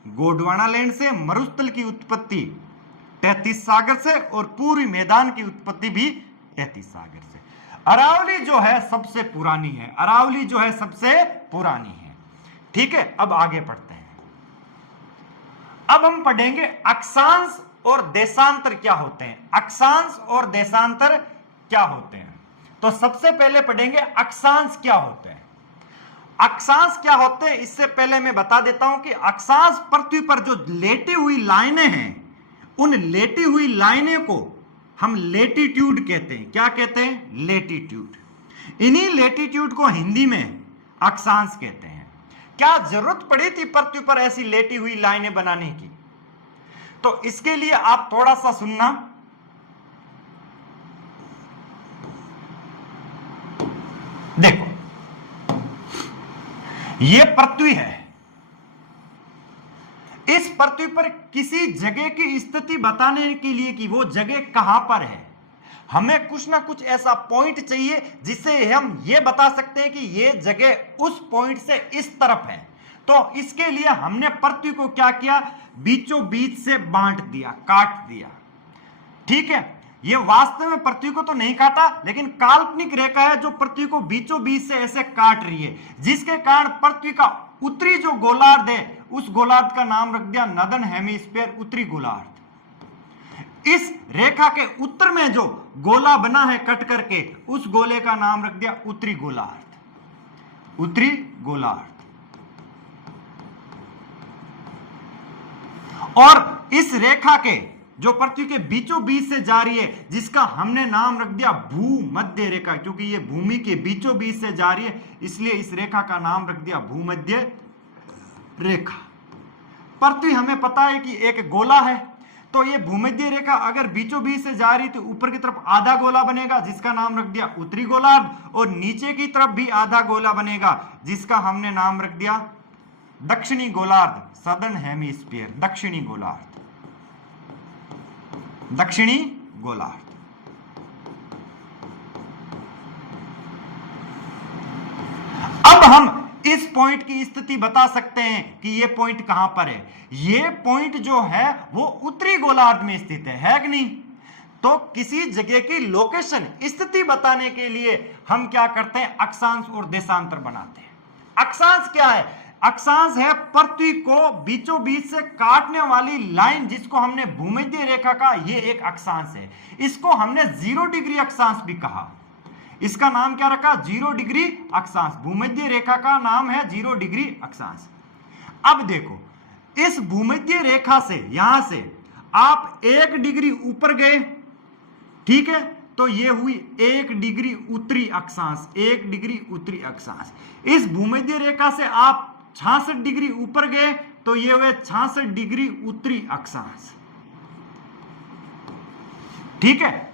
गोंडवाना लैंड से मरुस्थल की उत्पत्ति तैतीस सागर से और पूर्वी मैदान की उत्पत्ति भी तैतीस सागर से। अरावली जो है सबसे पुरानी है, अरावली जो है सबसे पुरानी है। ठीक है, अब आगे पढ़ते हैं। अब हम पढ़ेंगे अक्षांश और देशांतर क्या होते हैं। अक्षांश और देशांतर क्या होते हैं, तो सबसे पहले पढ़ेंगे अक्षांश क्या होते हैं। अक्षांश क्या होते हैं इससे पहले मैं बता देता हूं कि अक्षांश पृथ्वी पर जो लेटी हुई लाइनें हैं, उन लेटी हुई लाइनें को हम लेटीट्यूड कहते हैं। क्या कहते हैं? लेटीट्यूड। इन्हीं लेटीट्यूड को हिंदी में अक्षांश कहते हैं। क्या जरूरत पड़ी थी पृथ्वी पर ऐसी लेटी हुई लाइनें बनाने की? तो इसके लिए आप थोड़ा सा सुनना। देखो, यह पृथ्वी है। इस पृथ्वी पर किसी जगह की स्थिति बताने के लिए कि वो जगह कहां पर है, हमें कुछ ना कुछ ऐसा पॉइंट चाहिए जिससे हम ये बता सकते हैं कि ये जगह उस पॉइंट से इस तरफ है। तो इसके लिए हमने पृथ्वी को क्या किया? बीचों बीच से बांट दिया, काट दिया। ठीक है, ये वास्तव में पृथ्वी को तो नहीं काटा, लेकिन काल्पनिक रेखा है जो पृथ्वी को बीचों बीच से ऐसे काट रही है, जिसके कारण पृथ्वी का उत्तरी जो गोलार्ध है, उस गोलार्ध का नाम रख दिया नॉर्दर्न हेमिस्फीयर, उत्तरी गोलार्ध। इस रेखा के उत्तर में जो गोला बना है कट करके, उस गोले का नाम रख दिया उत्तरी गोलार्ध, उत्तरी गोलार्ध। और इस रेखा के जो पृथ्वी के बीचों बीच से जा रही है, जिसका हमने नाम रख दिया भूमध्य रेखा, क्योंकि ये भूमि के बीचों बीच से जा रही है, इसलिए इस रेखा का नाम रख दिया भूमध्य रेखा। पृथ्वी हमें पता है कि एक गोला है, तो ये भूमध्य रेखा अगर बीचों बीच से जा रही तो ऊपर की तरफ आधा गोला बनेगा, जिसका नाम रख दिया उत्तरी गोलार्ध, और नीचे की तरफ भी आधा गोला बनेगा, जिसका हमने नाम रख दिया दक्षिणी गोलार्ध, सदर्न हेमिस्फीयर, दक्षिणी गोलार्ध, दक्षिणी गोलार्ध। अब हम इस पॉइंट की स्थिति बता सकते हैं कि ये पॉइंट कहां पर है। ये पॉइंट जो है वो उत्तरी गोलार्ध में स्थित है कि नहीं? तो किसी जगह की लोकेशन, स्थिति बताने के लिए हम क्या करते हैं? अक्षांश और देशांतर बनाते हैं। अक्षांश क्या है? अक्षांश है पृथ्वी को बीचों बीच से काटने वाली लाइन, जिसको हमने भूमध्य रेखा का, ये एक अक्षांश है। इसको हमने 0 डिग्री अक्षांश भी कहा। इसका नाम क्या रखा? 0 डिग्री अक्षांश। भूमध्य रेखा का नाम है 0 डिग्री अक्षांश। अब देखो, इस भूमध्य रेखा से, यहां से आप 1 डिग्री ऊपर गए, ठीक है, तो ये हुई 1 डिग्री उत्तरी अक्षांश, 1 डिग्री उत्तरी अक्षांश। इस भूमध्य रेखा से आप 66 डिग्री ऊपर गए, तो ये हुए 66 डिग्री उत्तरी अक्षांश। ठीक है,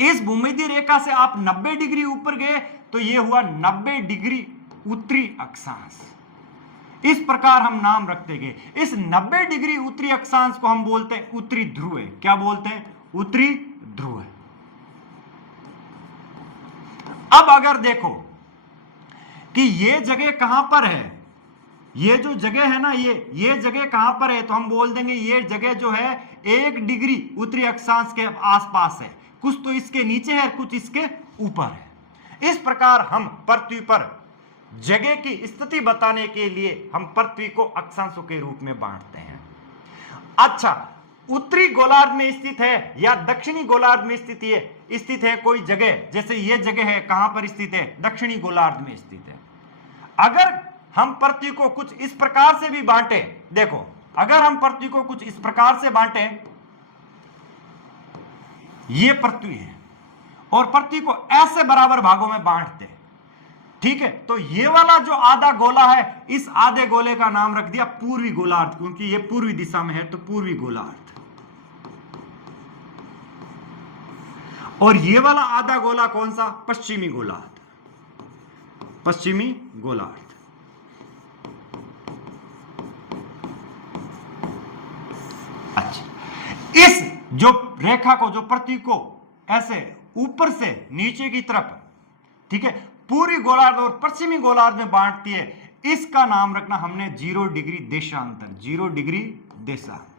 इस भूमध्य रेखा से आप 90 डिग्री ऊपर गए, तो ये हुआ 90 डिग्री उत्तरी अक्षांश। इस प्रकार हम नाम रखते गए। इस 90 डिग्री उत्तरी अक्षांश को हम बोलते हैं उत्तरी ध्रुव। क्या बोलते हैं? उत्तरी ध्रुव। अब अगर देखो कि ये जगह कहां पर है, ये जो जगह है ना, ये जगह कहां पर है, तो हम बोल देंगे ये जगह जो है 1 डिग्री उत्तरी अक्षांश के आसपास है। कुछ तो इसके नीचे है, कुछ इसके ऊपर है। इस प्रकार हम पृथ्वी पर जगह की स्थिति बताने के लिए हम पृथ्वी को अक्षांशों के रूप में बांटते हैं। अच्छा, उत्तरी गोलार्ध में स्थित है या दक्षिणी गोलार्ध में स्थित है कोई जगह, जैसे ये जगह है, कहां पर स्थित है? दक्षिणी गोलार्ध में स्थित है। अगर हम पृथ्वी को कुछ इस प्रकार से भी बांटे, देखो, अगर हम पृथ्वी को कुछ इस प्रकार से बांटे, ये पृथ्वी है, और पृथ्वी को ऐसे बराबर भागों में बांटते, ठीक है, तो ये वाला जो आधा गोला है, इस आधे गोले का नाम रख दिया पूर्वी गोलार्ध, क्योंकि ये पूर्वी दिशा में है, तो पूर्वी गोलार्ध। और ये वाला आधा गोला कौन सा? पश्चिमी गोलार्ध, पश्चिमी गोलार्ध। अच्छा, इस जो रेखा को, जो पृथ्वी को ऐसे ऊपर से नीचे की तरफ, ठीक है, पूर्वी गोलार्ध और पश्चिमी गोलार्ध में बांटती है, इसका नाम रखना हमने 0 डिग्री देशांतर, 0 डिग्री देशांतर।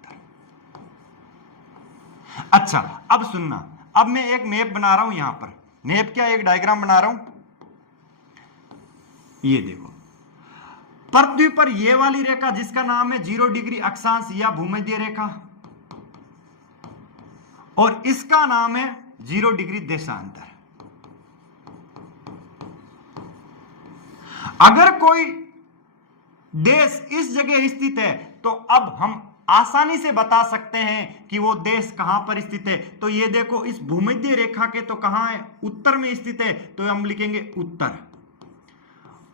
अच्छा अब सुनना, अब मैं एक मैप बना रहा हूं यहां पर, मैप क्या, एक डायग्राम बना रहा हूं। ये देखो पृथ्वी पर ये वाली रेखा जिसका नाम है 0 डिग्री अक्षांश या भूमध्य रेखा, और इसका नाम है 0 डिग्री देशांतर। अगर कोई देश इस जगह स्थित है तो अब हम आसानी से बता सकते हैं कि वो देश कहां पर स्थित है। तो ये देखो इस भूमध्य रेखा के तो कहां है, उत्तर में स्थित है, तो हम लिखेंगे उत्तर।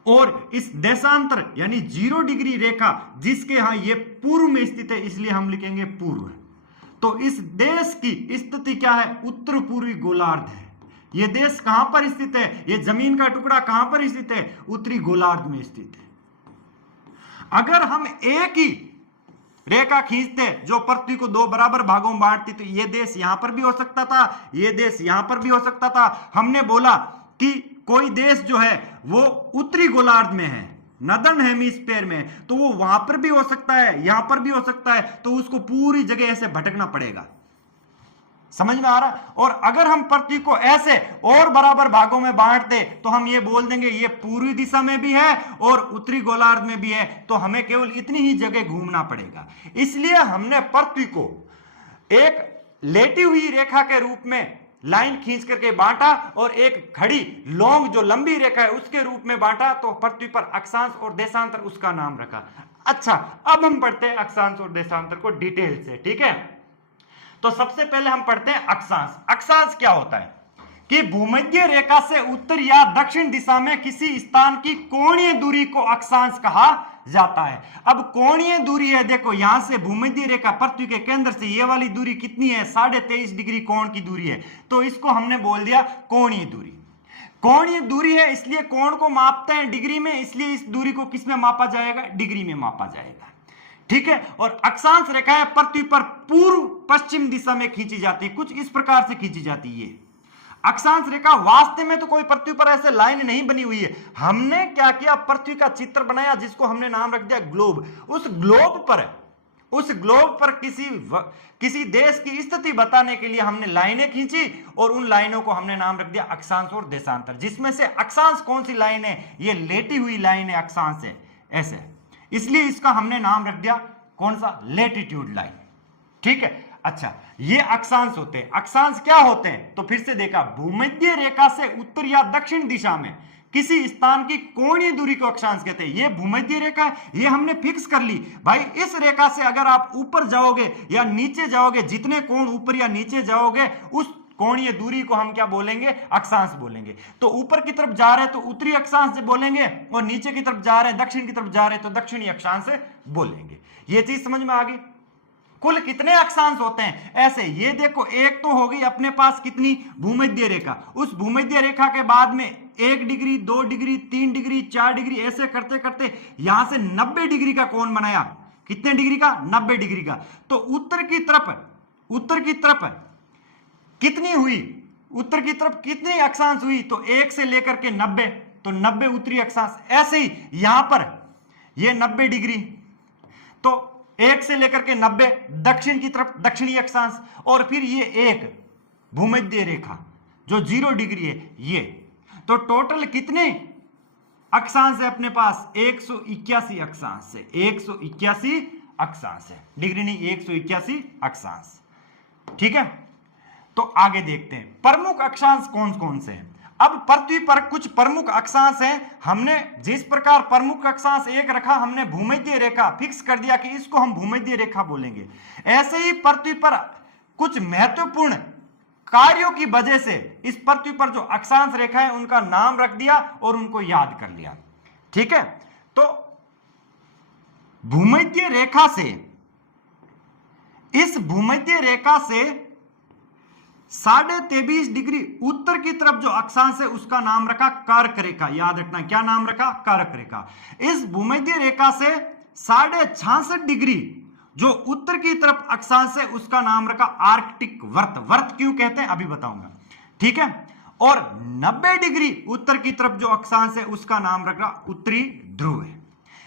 और इस देशांतर यानी 0 डिग्री रेखा जिसके यहां ये पूर्व में स्थित है, इसलिए हम लिखेंगे पूर्व। तो इस देश की स्थिति क्या है, उत्तर पूर्वी गोलार्ध है। यह देश कहां पर स्थित है, यह जमीन का टुकड़ा कहां पर स्थित है, उत्तरी गोलार्ध में स्थित है। अगर हम एक ही रेखा खींचते जो पृथ्वी को 2 बराबर भागों में बांटती, तो यह देश यहां पर भी हो सकता था, यह देश यहां पर भी हो सकता था। हमने बोला कि कोई देश जो है वो उत्तरी गोलार्ध में है, नदर्न हेमिस्फीयर में, तो वो वहां पर भी हो सकता है, यहां पर भी हो सकता है, तो उसको पूरी जगह ऐसे भटकना पड़ेगा। समझ में आ रहा है। और अगर हम पृथ्वी को ऐसे और बराबर भागों में बांट दे तो हम ये बोल देंगे ये पूर्वी दिशा में भी है और उत्तरी गोलार्ध में भी है, तो हमें केवल इतनी ही जगह घूमना पड़ेगा। इसलिए हमने पृथ्वी को एक लेटी हुई रेखा के रूप में लाइन खींच करके बांटा और एक खड़ी लॉन्ग जो लंबी रेखा है उसके रूप में बांटा, तो पृथ्वी पर अक्षांश और देशांतर उसका नाम रखा। अच्छा अब हम पढ़ते हैं अक्षांश और देशांतर को डिटेल से, ठीक है। तो सबसे पहले हम पढ़ते हैं अक्षांश। अक्षांश क्या होता है कि भूमध्य रेखा से उत्तर या दक्षिण दिशा में किसी स्थान की कोणीय दूरी को अक्षांश कहा जाता है। अब कोणीय दूरी है, देखो यहां से भूमध्य रेखा पृथ्वी के केंद्र से ये वाली दूरी कितनी है, 23.5 डिग्री कोण की दूरी है, तो इसको हमने बोल दिया कोणीय दूरी। कोणीय दूरी है इसलिए कोण को मापते हैं डिग्री में, इसलिए इस दूरी को किस में मापा जाएगा, डिग्री में मापा जाएगा, ठीक है। और अक्षांश रेखाएं पृथ्वी पर पूर्व पश्चिम दिशा में खींची जाती है, कुछ इस प्रकार से खींची जाती है अक्षांश रेखा। वास्तव में तो कोई पृथ्वी पर ऐसे लाइन नहीं बनी हुई है, हमने क्या किया, पृथ्वी का चित्र बनाया जिसको हमने नाम रख दिया ग्लोब। उस ग्लोब पर किसी देश की स्थिति बताने के लिए हमने लाइनें खींची और उन लाइनों को हमने नाम रख दिया अक्षांश और देशांतर। जिसमें से अक्षांश कौन सी लाइन है, ये लेटी हुई लाइन है, अक्षांश है ऐसे, इसलिए इसका हमने नाम रख दिया कौन सा, लेटीट्यूड लाइन, ठीक है। अच्छा ये अक्षांश होते हैं। अक्षांश क्या होते हैं, तो फिर से देखा, भूमध्य रेखा से उत्तर या दक्षिण दिशा में किसी स्थान की कोणीय दूरी को अक्षांश कहते हैं। ये भूमध्य रेखा है, ये हमने फिक्स कर ली भाई। इस रेखा से अगर आप ऊपर जाओगे या नीचे जाओगे, जितने कोण ऊपर या नीचे जाओगे उस कोणीय दूरी को हम क्या बोलेंगे, अक्षांश बोलेंगे। तो ऊपर की तरफ जा रहे हैं तो उत्तरी अक्षांश बोलेंगे, और नीचे की तरफ जा रहे हैं, दक्षिण की तरफ जा रहे हैं तो दक्षिणी अक्षांश बोलेंगे। ये चीज समझ में आ गई। कुल कितने अक्षांश होते हैं ऐसे, ये देखो एक तो हो गई अपने पास कितनी, भूमध्य रेखा। उस भूमध्य रेखा के बाद में 1 डिग्री, 2 डिग्री, 3 डिग्री, 4 डिग्री ऐसे करते करते यहां से 90 डिग्री का कोण बनाया। कितने डिग्री का, 90 डिग्री का। तो उत्तर की तरफ कितनी हुई, उत्तर की तरफ कितनी अक्षांश हुई, तो 1 से लेकर के 90, तो 90 उत्तरी अक्षांश। ऐसे ही यहां पर ये 90 डिग्री, तो 1 से लेकर के 90 दक्षिण की तरफ दक्षिणी अक्षांश, और फिर ये एक भूमध्य रेखा जो 0 डिग्री है ये। तो टोटल कितने अक्षांश है अपने पास, 181 अक्षांश है, 181 अक्षांश है, डिग्री नहीं, 181 अक्षांश, ठीक है। तो आगे देखते हैं प्रमुख अक्षांश कौन कौन से हैं। अब पृथ्वी पर कुछ प्रमुख अक्षांश हैं। हमने जिस प्रकार प्रमुख अक्षांश एक रखा, हमने भूमध्य रेखा फिक्स कर दिया कि इसको हम भूमध्य रेखा बोलेंगे। ऐसे ही पृथ्वी पर कुछ महत्वपूर्ण कार्यों की वजह से इस पृथ्वी पर जो अक्षांश रेखा है उनका नाम रख दिया और उनको याद कर लिया, ठीक है। तो भूमध्य रेखा से, इस भूमध्य रेखा से 23.5 डिग्री उत्तर की तरफ जो अक्षांश है उसका नाम रखा कर्क रेखा। याद रखना क्या नाम रखा, कर्क रेखा। इस भूमध्य रेखा से 66.5 डिग्री जो उत्तर की तरफ अक्षांश है उसका नाम रखा आर्कटिक वर्त। वर्त क्यों कहते हैं अभी बताऊंगा, ठीक है। और 90 डिग्री उत्तर की तरफ जो अक्षांश है उसका नाम रखा उत्तरी ध्रुव है।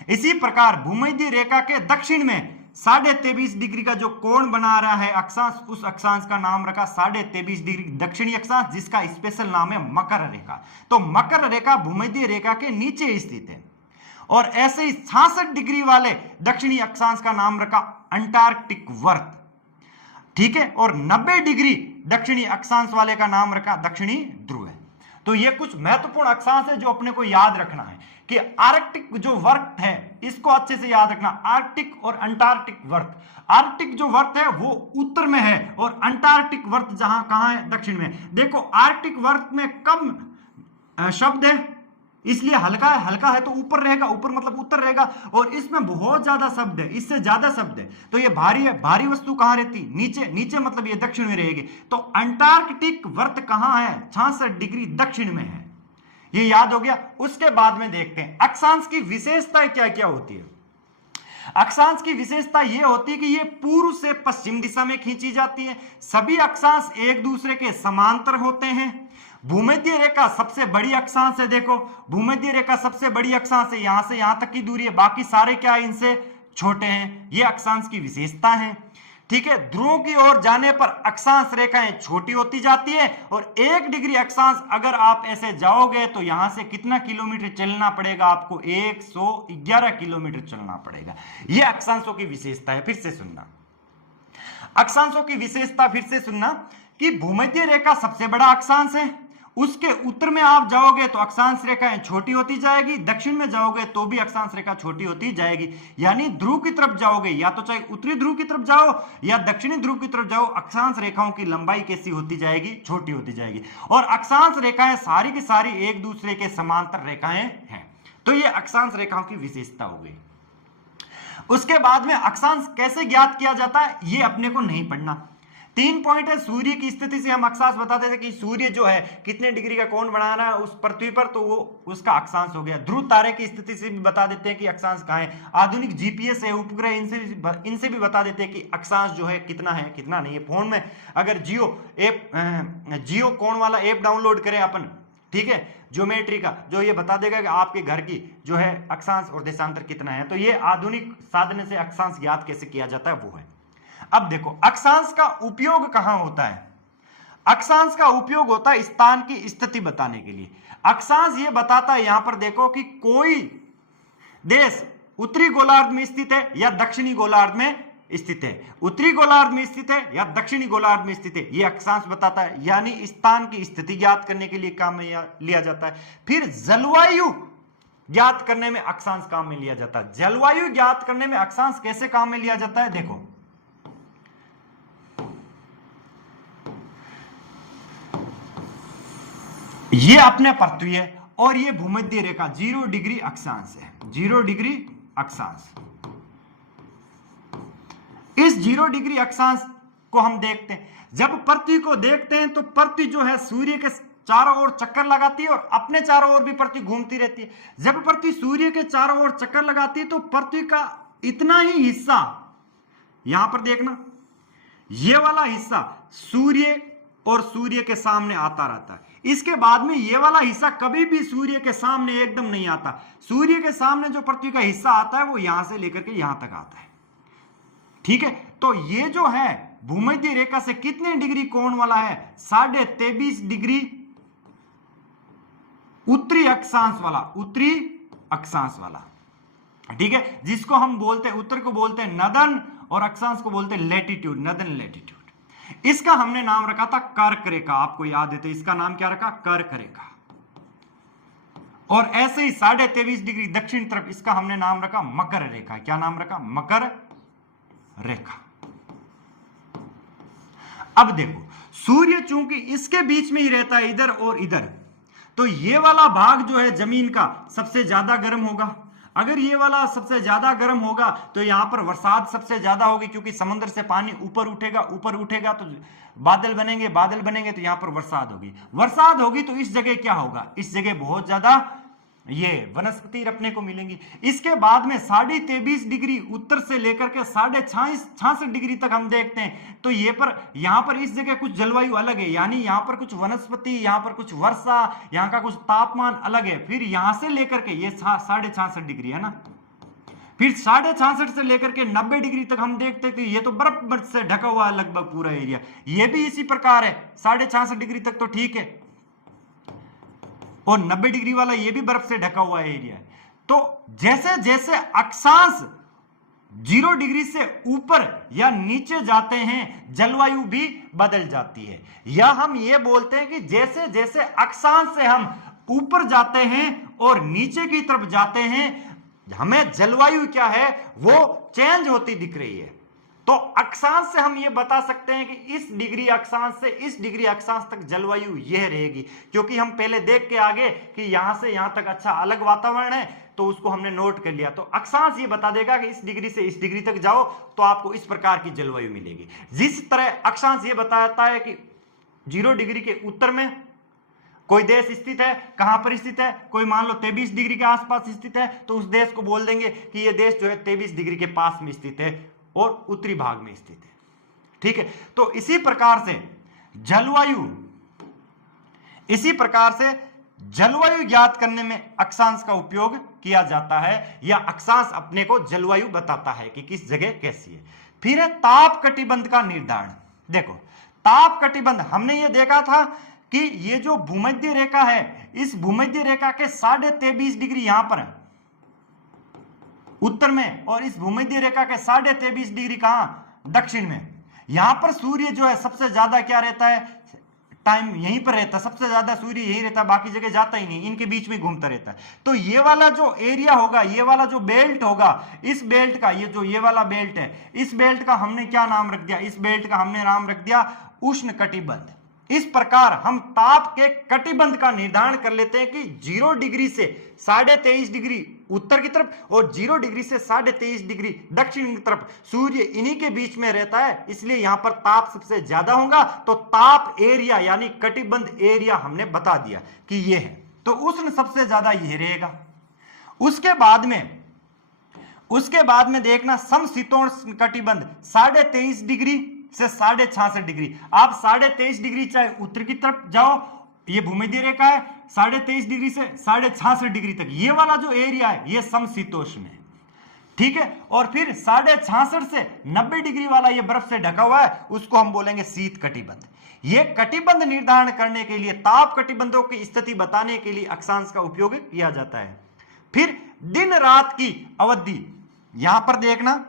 इसी प्रकार भूमध्य रेखा के दक्षिण में 23.5 डिग्री का जो कोण बना रहा है अक्षांश, उस अक्षांश का नाम रखा 23.5 डिग्री दक्षिणी अक्षांश, जिसका स्पेशल नाम है मकर रेखा। तो मकर रेखा भूमध्य रेखा के नीचे स्थित है। और ऐसे ही 66 डिग्री वाले दक्षिणी अक्षांश का नाम रखा अंटार्कटिक वर्त, ठीक है। और 90 डिग्री दक्षिणी अक्षांश वाले का नाम रखा दक्षिणी ध्रुव है। तो ये कुछ महत्वपूर्ण अक्षांश है जो अपने को याद रखना है कि आर्कटिक जो वर्त है इसको अच्छे से याद रखना। आर्कटिक और अंटार्कटिक वर्त, आर्कटिक जो वर्त है वो उत्तर में है और अंटार्कटिक वर्त जहां कहां है, दक्षिण में। देखो आर्कटिक वर्त में कम शब्द है इसलिए हल्का है, हल्का है तो ऊपर रहेगा, ऊपर मतलब उत्तर रहेगा। और इसमें बहुत ज्यादा शब्द है, इससे ज्यादा शब्द है तो ये भारी है। भारी वस्तु कहां रहती, नीचे, नीचे मतलब ये दक्षिण में रहेगी। तो अंटार्कटिक वर्त कहां है, 66 डिग्री दक्षिण में है, ये याद हो गया। उसके बाद में देखते हैं अक्षांश की विशेषताएं क्या क्या होती है। अक्षांश की विशेषता यह होती है कि ये पूर्व से पश्चिम दिशा में खींची जाती है। सभी अक्षांश एक दूसरे के समांतर होते हैं। भूमध्य रेखा सबसे बड़ी अक्षांश है। देखो भूमध्य रेखा सबसे बड़ी अक्षांश है, यहां से यहां तक की दूरी है, बाकी सारे क्या है इनसे छोटे हैं। ये अक्षांश की विशेषता है, ठीक है। ध्रुवों की ओर जाने पर अक्षांश रेखाएं छोटी होती जाती है और 1 डिग्री अक्षांश अगर आप ऐसे जाओगे तो यहां से कितना किलोमीटर चलना पड़ेगा आपको, 111 किलोमीटर चलना पड़ेगा। यह अक्षांशों की विशेषता है। फिर से सुनना, अक्षांशों की विशेषता फिर से सुनना कि भूमध्य रेखा सबसे बड़ा अक्षांश है, उसके उत्तर में आप जाओगे तो अक्षांश रेखाएं छोटी होती जाएगी, दक्षिण में जाओगे तो भी अक्षांश रेखा छोटी होती जाएगी। यानी ध्रुव की तरफ जाओगे या तो चाहे उत्तरी ध्रुव की तरफ जाओ या दक्षिणी ध्रुव की तरफ जाओ, अक्षांश रेखाओं की लंबाई कैसी होती जाएगी, छोटी होती जाएगी। और अक्षांश रेखाएं सारी की सारी एक दूसरे के समांतर रेखाएं हैं। तो ये अक्षांश रेखाओं की विशेषता हो गई। उसके बाद में अक्षांश कैसे ज्ञात किया जाता है ये अपने को नहीं पढ़ना। 3 पॉइंट है। सूर्य की स्थिति से हम अक्षांश बताते थे कि सूर्य जो है कितने डिग्री का कोण बना रहा है उस पृथ्वी पर, तो वो उसका अक्षांश हो गया। ध्रुव तारे की स्थिति से भी बता देते हैं कि अक्षांश कहाँ है। आधुनिक जीपीएस है, उपग्रह, इनसे भी बता देते हैं कि अक्षांश जो है कितना नहीं है। फोन में अगर जियो कोण वाला ऐप डाउनलोड करें अपन, ठीक है, ज्योमेट्री का, जो ये बता देगा कि आपके घर की जो है अक्षांश और देशांतर कितना है। तो ये आधुनिक साधन से अक्षांश ज्ञात कैसे किया जाता है वो है। अब देखो अक्षांश का उपयोग कहां होता है। अक्षांश का उपयोग होता है स्थान की स्थिति बताने के लिए। अक्षांश ये बताता है, यहां पर देखो कि कोई देश उत्तरी गोलार्ध में स्थित है या दक्षिणी गोलार्ध में स्थित है, उत्तरी गोलार्ध में स्थित है या दक्षिणी गोलार्ध में स्थित है, यह अक्षांश बताता है। यानी स्थान की स्थिति ज्ञात करने के लिए काम में लिया जाता है। फिर जलवायु ज्ञात करने में अक्षांश काम में लिया जाता है। जलवायु ज्ञात करने में अक्षांश कैसे काम में लिया जाता है, देखो ये अपने पृथ्वी है और ये भूमध्य रेखा 0 डिग्री अक्षांश है, 0 डिग्री अक्षांश। इस 0 डिग्री अक्षांश को हम देखते हैं। जब पृथ्वी को देखते हैं तो पृथ्वी जो है सूर्य के चारों ओर चक्कर लगाती है और अपने चारों ओर भी पृथ्वी घूमती रहती है। जब पृथ्वी सूर्य के चारों ओर चक्कर लगाती है तो पृथ्वी का इतना ही हिस्सा, यहां पर देखना, ये वाला हिस्सा सूर्य और सूर्य के सामने आता रहता है। इसके बाद में ये वाला हिस्सा कभी भी सूर्य के सामने एकदम नहीं आता। सूर्य के सामने जो पृथ्वी का हिस्सा आता है वो यहां से लेकर के यहां तक आता है, ठीक है। तो ये जो है भूमध्य रेखा से कितने डिग्री कोण वाला है, 23.5 डिग्री उत्तरी अक्षांश वाला, उत्तरी अक्षांश वाला, ठीक है, जिसको हम बोलते हैं, उत्तर को बोलते हैं नदन और अक्षांश को बोलते हैं लेटीट्यूड, नदन लेटीट्यूड। इसका हमने नाम रखा था कर्क रेखा, आपको याद है, तो इसका नाम क्या रखा, कर्क रेखा। और ऐसे ही 23.5 डिग्री दक्षिण तरफ इसका हमने नाम रखा मकर रेखा। क्या नाम रखा, मकर रेखा। अब देखो सूर्य चूंकि इसके बीच में ही रहता है, इधर और इधर, तो ये वाला भाग जो है जमीन का सबसे ज्यादा गर्म होगा। अगर ये वाला सबसे ज्यादा गर्म होगा तो यहां पर बरसात सबसे ज्यादा होगी, क्योंकि समुद्र से पानी ऊपर उठेगा तो बादल बनेंगे तो यहां पर बरसात होगी तो इस जगह क्या होगा, इस जगह बहुत ज्यादा ये वनस्पति अपने को मिलेंगी। इसके बाद में 23.5 डिग्री उत्तर से लेकर के 66 डिग्री तक हम देखते हैं तो यहाँ पर इस जगह कुछ जलवायु अलग है, यानी यहाँ पर कुछ वनस्पति, यहाँ पर कुछ वर्षा, यहाँ का कुछ तापमान अलग है। फिर यहाँ से लेकर के ये 66.5 डिग्री है ना, फिर 66.5 से लेकर के 90 डिग्री तक हम देखते थे ये तो बर्फ से ढका हुआ है लगभग पूरा एरिया, ये भी इसी प्रकार है 66.5 डिग्री तक तो ठीक है, और 90 डिग्री वाला ये भी बर्फ से ढका हुआ एरिया है। तो जैसे जैसे अक्षांश 0 डिग्री से ऊपर या नीचे जाते हैं जलवायु भी बदल जाती है, या हम ये बोलते हैं कि जैसे जैसे अक्षांश से हम ऊपर जाते हैं और नीचे की तरफ जाते हैं हमें जलवायु क्या है वो चेंज होती दिख रही है। तो अक्षांश से हम ये बता सकते हैं कि इस डिग्री अक्षांश से इस डिग्री अक्षांश तक जलवायु यह रहेगी, क्योंकि हम पहले देख के आगे कि यहां से यहां तक अच्छा अलग वातावरण है तो उसको हमने नोट कर लिया। तो अक्षांश ये बता देगा कि इस डिग्री से इस डिग्री तक जाओ तो आपको इस प्रकार की जलवायु मिलेगी। जिस तरह अक्षांश ये बताता है कि 0 डिग्री के उत्तर में कोई देश स्थित है, कहां पर स्थित है, कोई मान लो 23 डिग्री के आसपास स्थित है तो उस देश को बोल देंगे कि यह देश जो है 23 डिग्री के पास में स्थित है और उत्तरी भाग में स्थित है। ठीक है, तो इसी प्रकार से जलवायु ज्ञात करने में अक्षांश का उपयोग किया जाता है, या अक्षांश अपने को जलवायु बताता है कि किस जगह कैसी है। फिर है ताप कटिबंध का निर्धारण। देखो ताप कटिबंध हमने ये देखा था कि ये जो भूमध्य रेखा है इस भूमध्य रेखा के 23.5 डिग्री यहां पर है उत्तर में, और इस भूमध्य रेखा के 23.5 डिग्री कहां दक्षिण में। यहां पर सूर्य जो है सबसे ज्यादा क्या रहता है, टाइम यहीं पर रहता है, सबसे ज्यादा सूर्य यहीं रहता है, बाकी जगह जाता ही नहीं, इनके बीच में घूमता रहता है। तो ये वाला जो एरिया होगा, ये वाला जो बेल्ट होगा, इस बेल्ट का ये वाला बेल्ट है, इस बेल्ट का हमने क्या नाम रख दिया, इस बेल्ट का हमने नाम रख दिया उष्ण कटिबंध। इस प्रकार हम ताप के कटिबंध का निर्धारण कर लेते हैं कि 0 डिग्री से 23.5 डिग्री उत्तर की तरफ और 0 डिग्री से 23.5 डिग्री दक्षिण की तरफ सूर्य इन्हीं के बीच में रहता है, इसलिए यहां पर ताप सबसे ज्यादा होगा। तो ताप एरिया यानी कटिबंध एरिया हमने बता दिया कि ये है, तो उष्ण सबसे ज्यादा ये रहेगा। उसके बाद में देखना समशीतोष्ण कटिबंध 23.5 डिग्री से 66.5 डिग्री। आप 23.5 डिग्री चाहे उत्तर की तरफ जाओ, ये भूमध्य रेखा है, 23.5 डिग्री से 66.5 डिग्री तक ये वाला जो एरिया है ये समशीतोष्ण है। ठीक है, और फिर 66.5 से 90 डिग्री वाला ये बर्फ से ढका हुआ है उसको हम बोलेंगे शीत कटिबंध। ये कटिबंध निर्धारण करने के लिए, ताप कटिबंधों की स्थिति बताने के लिए अक्षांश का उपयोग किया जाता है। फिर दिन रात की अवधि, यहां पर देखना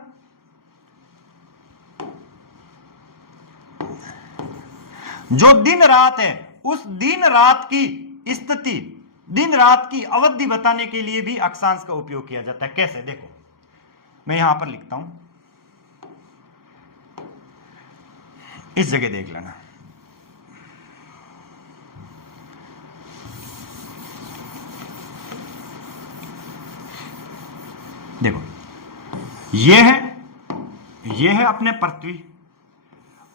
जो दिन रात है उस दिन रात की स्थिति, दिन रात की अवधि बताने के लिए भी अक्षांश का उपयोग किया जाता है। कैसे, देखो मैं यहां पर लिखता हूं, इस जगह देख लेना। देखो ये है अपने पृथ्वी,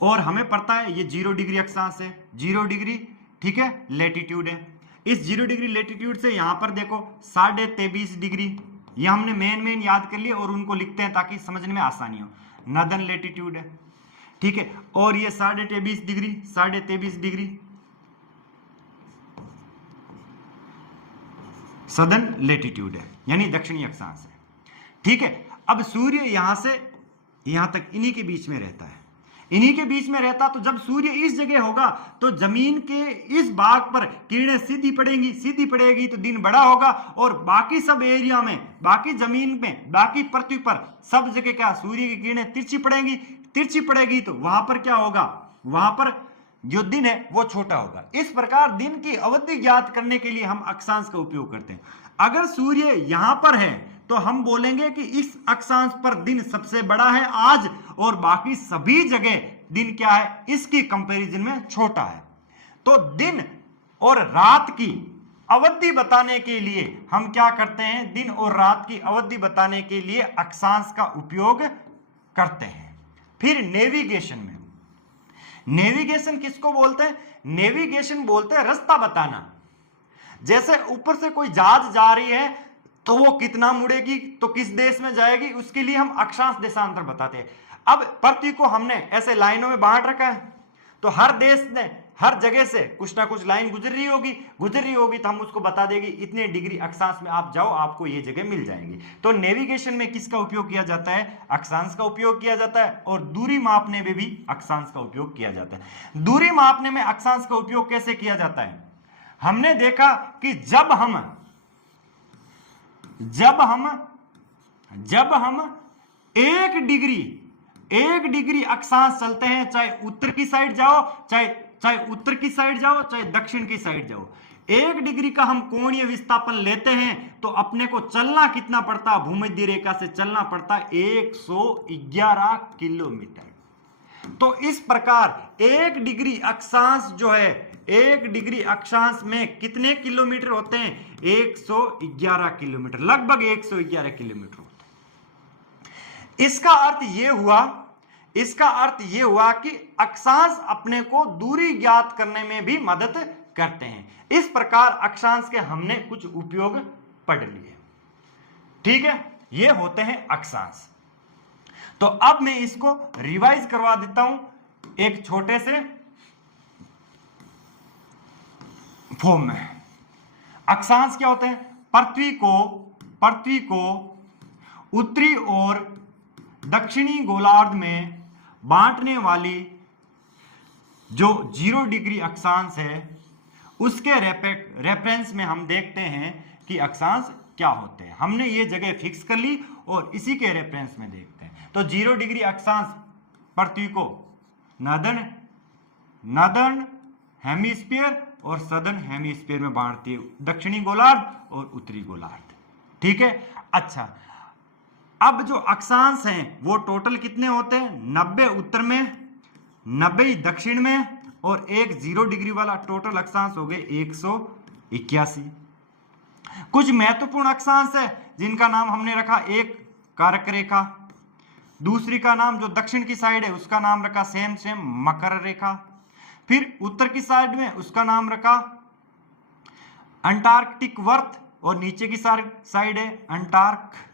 और हमें पता है ये 0 डिग्री अक्षांश है, 0 डिग्री ठीक है लेटीट्यूड है। इस 0 डिग्री लेटीट्यूड से यहां पर देखो 23.5 डिग्री, ये हमने मेन याद कर लिए और उनको लिखते हैं ताकि समझने में आसानी हो। नॉर्दर्न लेटीट्यूड है, ठीक है, और ये 23.5 डिग्री सदर्न लेटीट्यूड है, यानी दक्षिणी अक्षांश है। ठीक है, अब सूर्य यहां से यहां तक इन्हीं के बीच में रहता है, इन्हीं के बीच में रहता, तो जब सूर्य इस जगह होगा तो जमीन के इस भाग पर किरणें सीधी पड़ेगी तो दिन बड़ा होगा, और बाकी सब एरिया में, बाकी जमीन में, बाकी पृथ्वी पर सब जगह क्या सूर्य की किरणें तिरछी पड़ेगी तो वहां पर क्या होगा, वहां पर जो दिन है वो छोटा होगा। इस प्रकार दिन की अवधि ज्ञात करने के लिए हम अक्षांश का उपयोग करते हैं। अगर सूर्य यहां पर है तो हम बोलेंगे कि इस अक्षांश पर दिन सबसे बड़ा है आज, और बाकी सभी जगह दिन क्या है, इसकी कंपैरिजन में छोटा है। तो दिन और रात की अवधि बताने के लिए हम क्या करते हैं, दिन और रात की अवधि बताने के लिए अक्षांश का उपयोग करते हैं। फिर नेविगेशन किसको बोलते हैं, नेविगेशन बोलते हैं रास्ता बताना। जैसे ऊपर से कोई जहाज जा रही है तो वो कितना मुड़ेगी, तो किस देश में जाएगी, उसके लिए हम अक्षांश देशांतर बताते हैं। अब पृथ्वी को हमने ऐसे लाइनों में बांट रखा है, तो हर देश ने हर जगह से कुछ ना कुछ लाइन गुजर रही होगी तो हम उसको बता देंगे इतने डिग्री अक्षांश में आप जाओ, आपको ये जगह मिल जाएगी। तो नेविगेशन में किसका उपयोग किया जाता है? अक्षांश का उपयोग किया जाता है। और दूरी मापने में भी अक्षांश का उपयोग किया जाता है। दूरी मापने में अक्षांश का उपयोग कैसे किया जाता है? हमने देखा कि जब हम एक डिग्री अक्षांश चलते हैं, चाहे उत्तर की साइड जाओ, चाहे उत्तर की साइड जाओ, चाहे दक्षिण की साइड जाओ, 1 डिग्री का हम कोणीय विस्थापन लेते हैं तो अपने को चलना कितना पड़ता? भूमध्य रेखा से चलना पड़ता 111 किलोमीटर। तो इस प्रकार 1 डिग्री अक्षांश जो है, 1 डिग्री अक्षांश में कितने किलोमीटर होते हैं? 111 किलोमीटर, लगभग 111 किलोमीटर होते हैं। इसका अर्थ यह हुआ कि अक्षांश अपने को दूरी ज्ञात करने में भी मदद करते हैं। इस प्रकार अक्षांश के हमने कुछ उपयोग पढ़ लिए। ठीक है, ये होते हैं अक्षांश। तो अब मैं इसको रिवाइज करवा देता हूं एक छोटे से फॉर्म में। अक्षांश क्या होते हैं? पृथ्वी को उत्तरी और दक्षिणी गोलार्ध में बांटने वाली जो 0 डिग्री अक्षांश है, उसके रेफरेंस में हम देखते हैं कि अक्षांश क्या होते हैं। हमने ये जगह फिक्स कर ली और इसी के रेफरेंस में देखते हैं। तो 0 डिग्री अक्षांश पृथ्वी को नॉर्दर्न हेमिस्फीयर और सदर्न हेमिस्फीयर में बांटती है, दक्षिणी गोलार्ध और उत्तरी गोलार्ध। ठीक है, अच्छा, अब जो अक्षांश हैं वो टोटल कितने होते हैं? 90 उत्तर में, 90 दक्षिण में और एक 0 डिग्री वाला, टोटल अक्षांश हो गए 181। कुछ महत्वपूर्ण अक्षांश है जिनका नाम हमने रखा, एक कारक रेखा, दूसरी का नाम जो दक्षिण की साइड है उसका नाम रखा सेम मकर रेखा, फिर उत्तर की साइड में उसका नाम रखा अंटार्कटिक वर्त और नीचे की साइड है अंटार्कटिक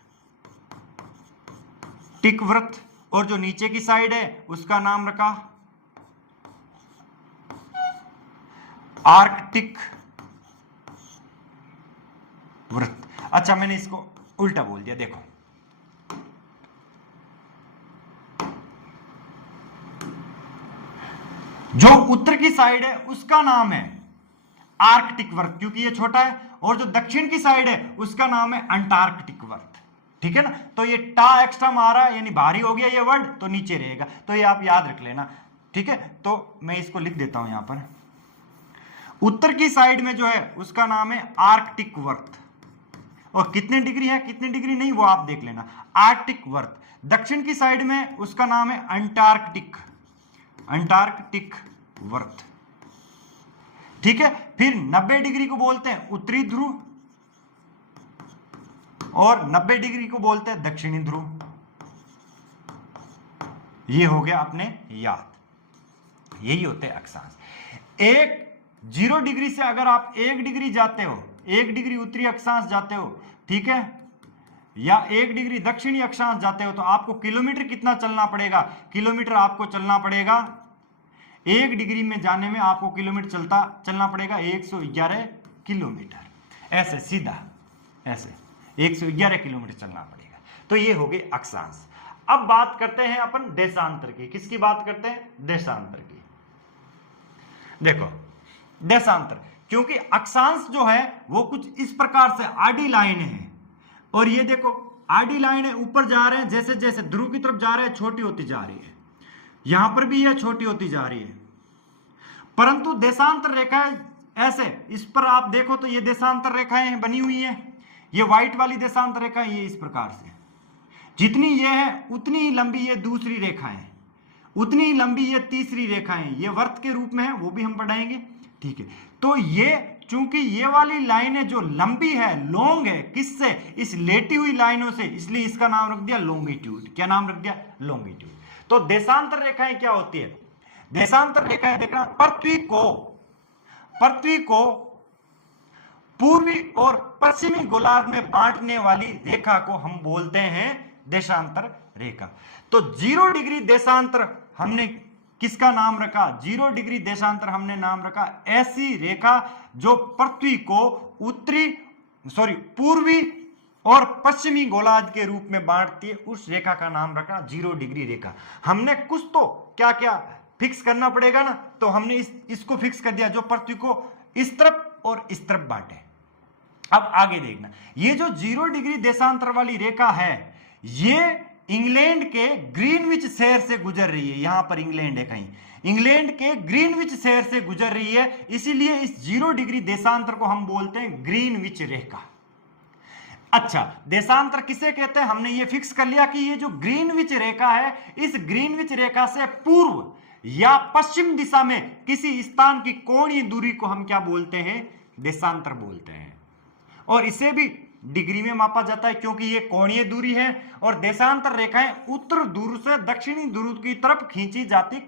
वृत्त, और जो नीचे की साइड है उसका नाम रखा आर्कटिक वृत्त। अच्छा, मैंने इसको उल्टा बोल दिया, देखो जो उत्तर की साइड है उसका नाम है आर्कटिक वर्त क्योंकि ये छोटा है, और जो दक्षिण की साइड है उसका नाम है अंटार्कटिक वर्त। ठीक है ना, तो ये टा एक्स्ट्रा मारा यानी भारी हो गया ये वर्ड, तो नीचे रहेगा, तो ये आप याद रख लेना। ठीक है, तो मैं इसको लिख देता हूं यहां पर। उत्तर की साइड में जो है उसका नाम है आर्कटिक वर्त, और कितने डिग्री है कितने डिग्री नहीं वो आप देख लेना, आर्कटिक वर्त। दक्षिण की साइड में उसका नाम है अंटार्कटिक वर्त। ठीक है, फिर 90 डिग्री को बोलते हैं उत्तरी ध्रुव और 90 डिग्री को बोलते हैं दक्षिणी ध्रुव। ये हो गया अपने याद, यही होते हैं अक्षांश। एक 0 डिग्री से अगर आप 1 डिग्री जाते हो, 1 डिग्री उत्तरी अक्षांश जाते हो, ठीक है, या 1 डिग्री दक्षिणी अक्षांश जाते हो, तो आपको किलोमीटर कितना चलना पड़ेगा? किलोमीटर आपको चलना पड़ेगा 1 डिग्री में जाने में आपको किलोमीटर चलना पड़ेगा 111 किलोमीटर, ऐसे सीधा ऐसे 111 किलोमीटर चलना पड़ेगा। तो ये हो गए अक्षांश। अब बात करते हैं अपन देशांतर की। किसकी बात करते हैं? देशांतर की। देखो देशांतर, क्योंकि अक्षांश जो है वो कुछ इस प्रकार से आडी लाइन है, और ये देखो आडी लाइन है, ऊपर जा रहे हैं, जैसे जैसे ध्रुव की तरफ जा रहे हैं छोटी होती जा रही है, यहां पर भी यह छोटी होती जा रही है। परंतु देशांतर रेखाएं ऐसे, इस पर आप देखो तो ये देशांतर रेखाएं बनी हुई है, ये व्हाइट वाली देशांतर रेखा ये इस प्रकार से, जितनी ये है उतनी ही लंबी ये दूसरी रेखाएं, उतनी ही लंबी ये तीसरी रेखाएं, ये वर्त के रूप में है, वो भी हम पढ़ाएंगे। ठीक है, तो ये चूंकि ये वाली लाइनें जो लंबी है, लॉन्ग है, किससे? इस लेटी हुई लाइनों से, इसलिए इसका नाम रख दिया लॉन्गिट्यूड। क्या नाम रख दिया? लॉन्गिट्यूड। तो देशांतर रेखाएं क्या होती है? देशांतर रेखाएं देखना, पृथ्वी को पूर्वी और पश्चिमी गोलार्ध में बांटने वाली रेखा को हम बोलते हैं देशांतर रेखा। तो 0 डिग्री देशांतर हमने किसका नाम रखा? 0 डिग्री देशांतर हमने नाम रखा ऐसी रेखा जो पृथ्वी को पूर्वी और पश्चिमी गोलार्ध के रूप में बांटती है, उस रेखा का नाम रखा 0 डिग्री रेखा। हमने कुछ तो क्या क्या फिक्स करना पड़ेगा ना, तो हमने इसको फिक्स कर दिया जो पृथ्वी को इस तरफ और इस तरफ बांटे। अब आगे देखना, ये जो 0 डिग्री देशांतर वाली रेखा है ये इंग्लैंड के ग्रीनविच शहर से गुजर रही है। यहां पर इंग्लैंड है, कहीं इंग्लैंड के ग्रीनविच शहर से गुजर रही है, इसीलिए इस 0 डिग्री देशांतर को हम बोलते हैं ग्रीनविच रेखा। अच्छा, देशांतर किसे कहते हैं? हमने ये फिक्स कर लिया कि ये जो ग्रीनविच रेखा है, इस ग्रीनविच रेखा से पूर्व या पश्चिम दिशा में किसी स्थान की कोणीय दूरी को हम क्या बोलते हैं? देशांतर बोलते हैं। और इसे भी डिग्री में मापा जाता है क्योंकि ये कोणीय दूरी है। और देशांतर रेखाएं उत्तर ध्रुव से दक्षिणी ध्रुव की तरफ खींची जाती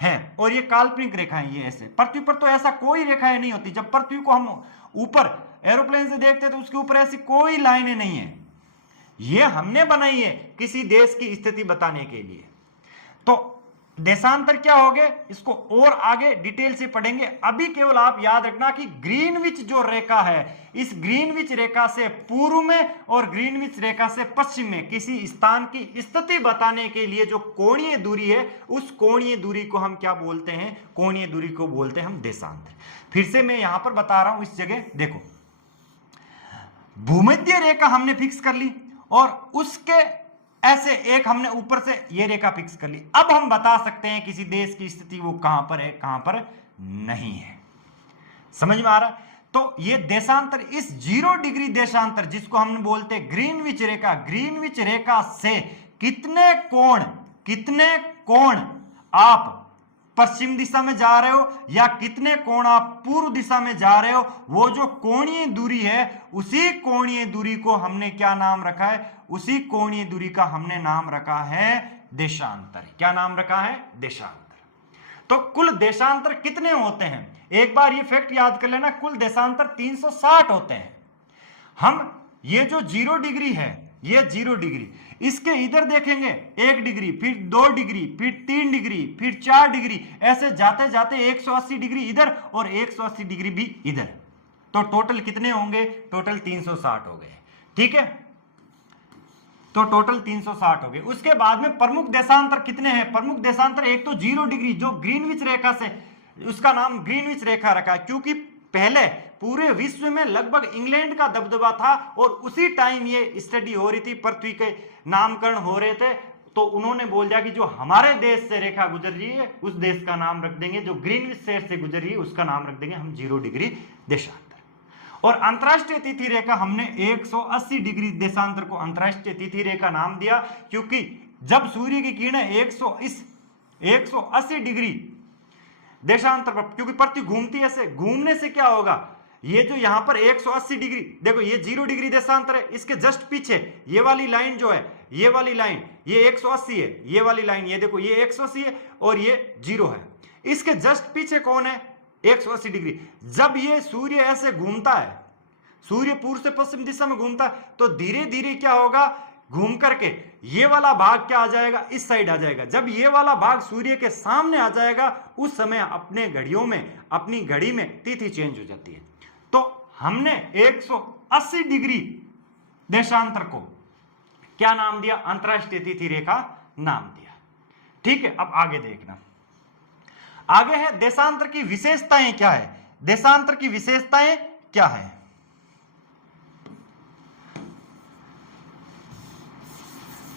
हैं, और ये काल्पनिक रेखाएं, ये ऐसे। पृथ्वी पर तो ऐसा कोई रेखाएं नहीं होती। जब पृथ्वी को हम ऊपर एरोप्लेन से देखते हैं तो उसके ऊपर ऐसी कोई लाइनें नहीं है, ये हमने बनाई है किसी देश की स्थिति बताने के लिए। तो देशांतर क्या हो गए, इसको और आगे डिटेल से पढ़ेंगे। अभी केवल आप याद रखना कि ग्रीनविच जो रेखा है, इस ग्रीनविच रेखा से पूर्व में और ग्रीनविच रेखा से पश्चिम में किसी स्थान की स्थिति बताने के लिए जो कोणीय दूरी है, उस कोणीय दूरी को हम क्या बोलते हैं? कोणीय दूरी को बोलते हैं हम देशांतर। फिर से मैं यहां पर बता रहा हूं, इस जगह देखो, भूमध्य रेखा हमने फिक्स कर ली और उसके ऐसे एक हमने ऊपर से ये रेखा फिक्स कर ली। अब हम बता सकते हैं किसी देश की स्थिति वो कहां पर है, कहां पर नहीं है। समझ में आ रहा? तो ये देशांतर, इस 0 डिग्री देशांतर जिसको हम बोलते हैं ग्रीनविच रेखा, ग्रीनविच रेखा से कितने कोण आप पश्चिम दिशा में जा रहे हो या कितने कोण आप पूर्व दिशा में जा रहे हो, वो जो कोणीय दूरी है, उसी कोणीय दूरी को हमने क्या नाम रखा है? उसी कोणीय दूरी का हमने नाम रखा है देशांतर। क्या नाम रखा है? देशांतर। तो कुल देशांतर कितने होते हैं? एक बार ये फैक्ट याद कर लेना, कुल देशांतर 360 होते हैं। हम ये जो 0 डिग्री है, ये 0 डिग्री, इसके इधर देखेंगे 1 डिग्री, फिर 2 डिग्री, फिर 3 डिग्री, फिर 4 डिग्री, ऐसे जाते जाते 180 डिग्री इधर और 180 डिग्री भी इधर। तो टोटल कितने होंगे? टोटल 360 हो गए। ठीक है, तो टोटल 360 हो गए। उसके बाद में प्रमुख देशांतर कितने हैं? प्रमुख देशांतर एक तो 0 डिग्री जो ग्रीनविच रेखा से, उसका नाम ग्रीनविच रेखा रखा है क्योंकि पहले पूरे विश्व में लगभग इंग्लैंड का दबदबा था और उसी टाइम ये स्टडी हो रही थी, पृथ्वी के नामकरण हो रहे थे, तो उन्होंने बोल दिया कि जो हमारे देश से रेखा गुजर रही है उस देश का नाम रख देंगे, जो ग्रीनविच शहर से गुजर रही है उसका नाम रख देंगे हम 0 डिग्री देशांतर। और अंतरराष्ट्रीय तिथि रेखा हमने 180 डिग्री देशांतर को अंतरराष्ट्रीय तिथि रेखा नाम दिया क्योंकि जब सूर्य की किरणें 180 डिग्री देशांतर पर, क्योंकि पृथ्वी घूमती है, ऐसे घूमने से क्या होगा, ये जो यहां पर 180 डिग्री, देखो ये 0 डिग्री देशांतर है, इसके जस्ट पीछे ये वाली लाइन जो है, ये वाली लाइन ये 180 है, ये वाली लाइन ये देखो ये 180 है और ये 0 है। इसके जस्ट पीछे कौन है? 180 डिग्री। जब ये सूर्य ऐसे घूमता है, सूर्य पूर्व से पश्चिम दिशा में घूमता है, तो धीरे धीरे क्या होगा, घूम करके ये वाला भाग क्या आ जाएगा? इस साइड आ जाएगा। जब ये वाला भाग सूर्य के सामने आ जाएगा उस समय अपने घड़ियों में, अपनी घड़ी में तिथि चेंज हो जाती है। तो हमने 180 डिग्री देशांतर को क्या नाम दिया? अंतरराष्ट्रीय तिथि रेखा नाम दिया। ठीक है, अब आगे देखना, आगे है देशांतर की विशेषताएं क्या है? देशांतर की विशेषताएं क्या है?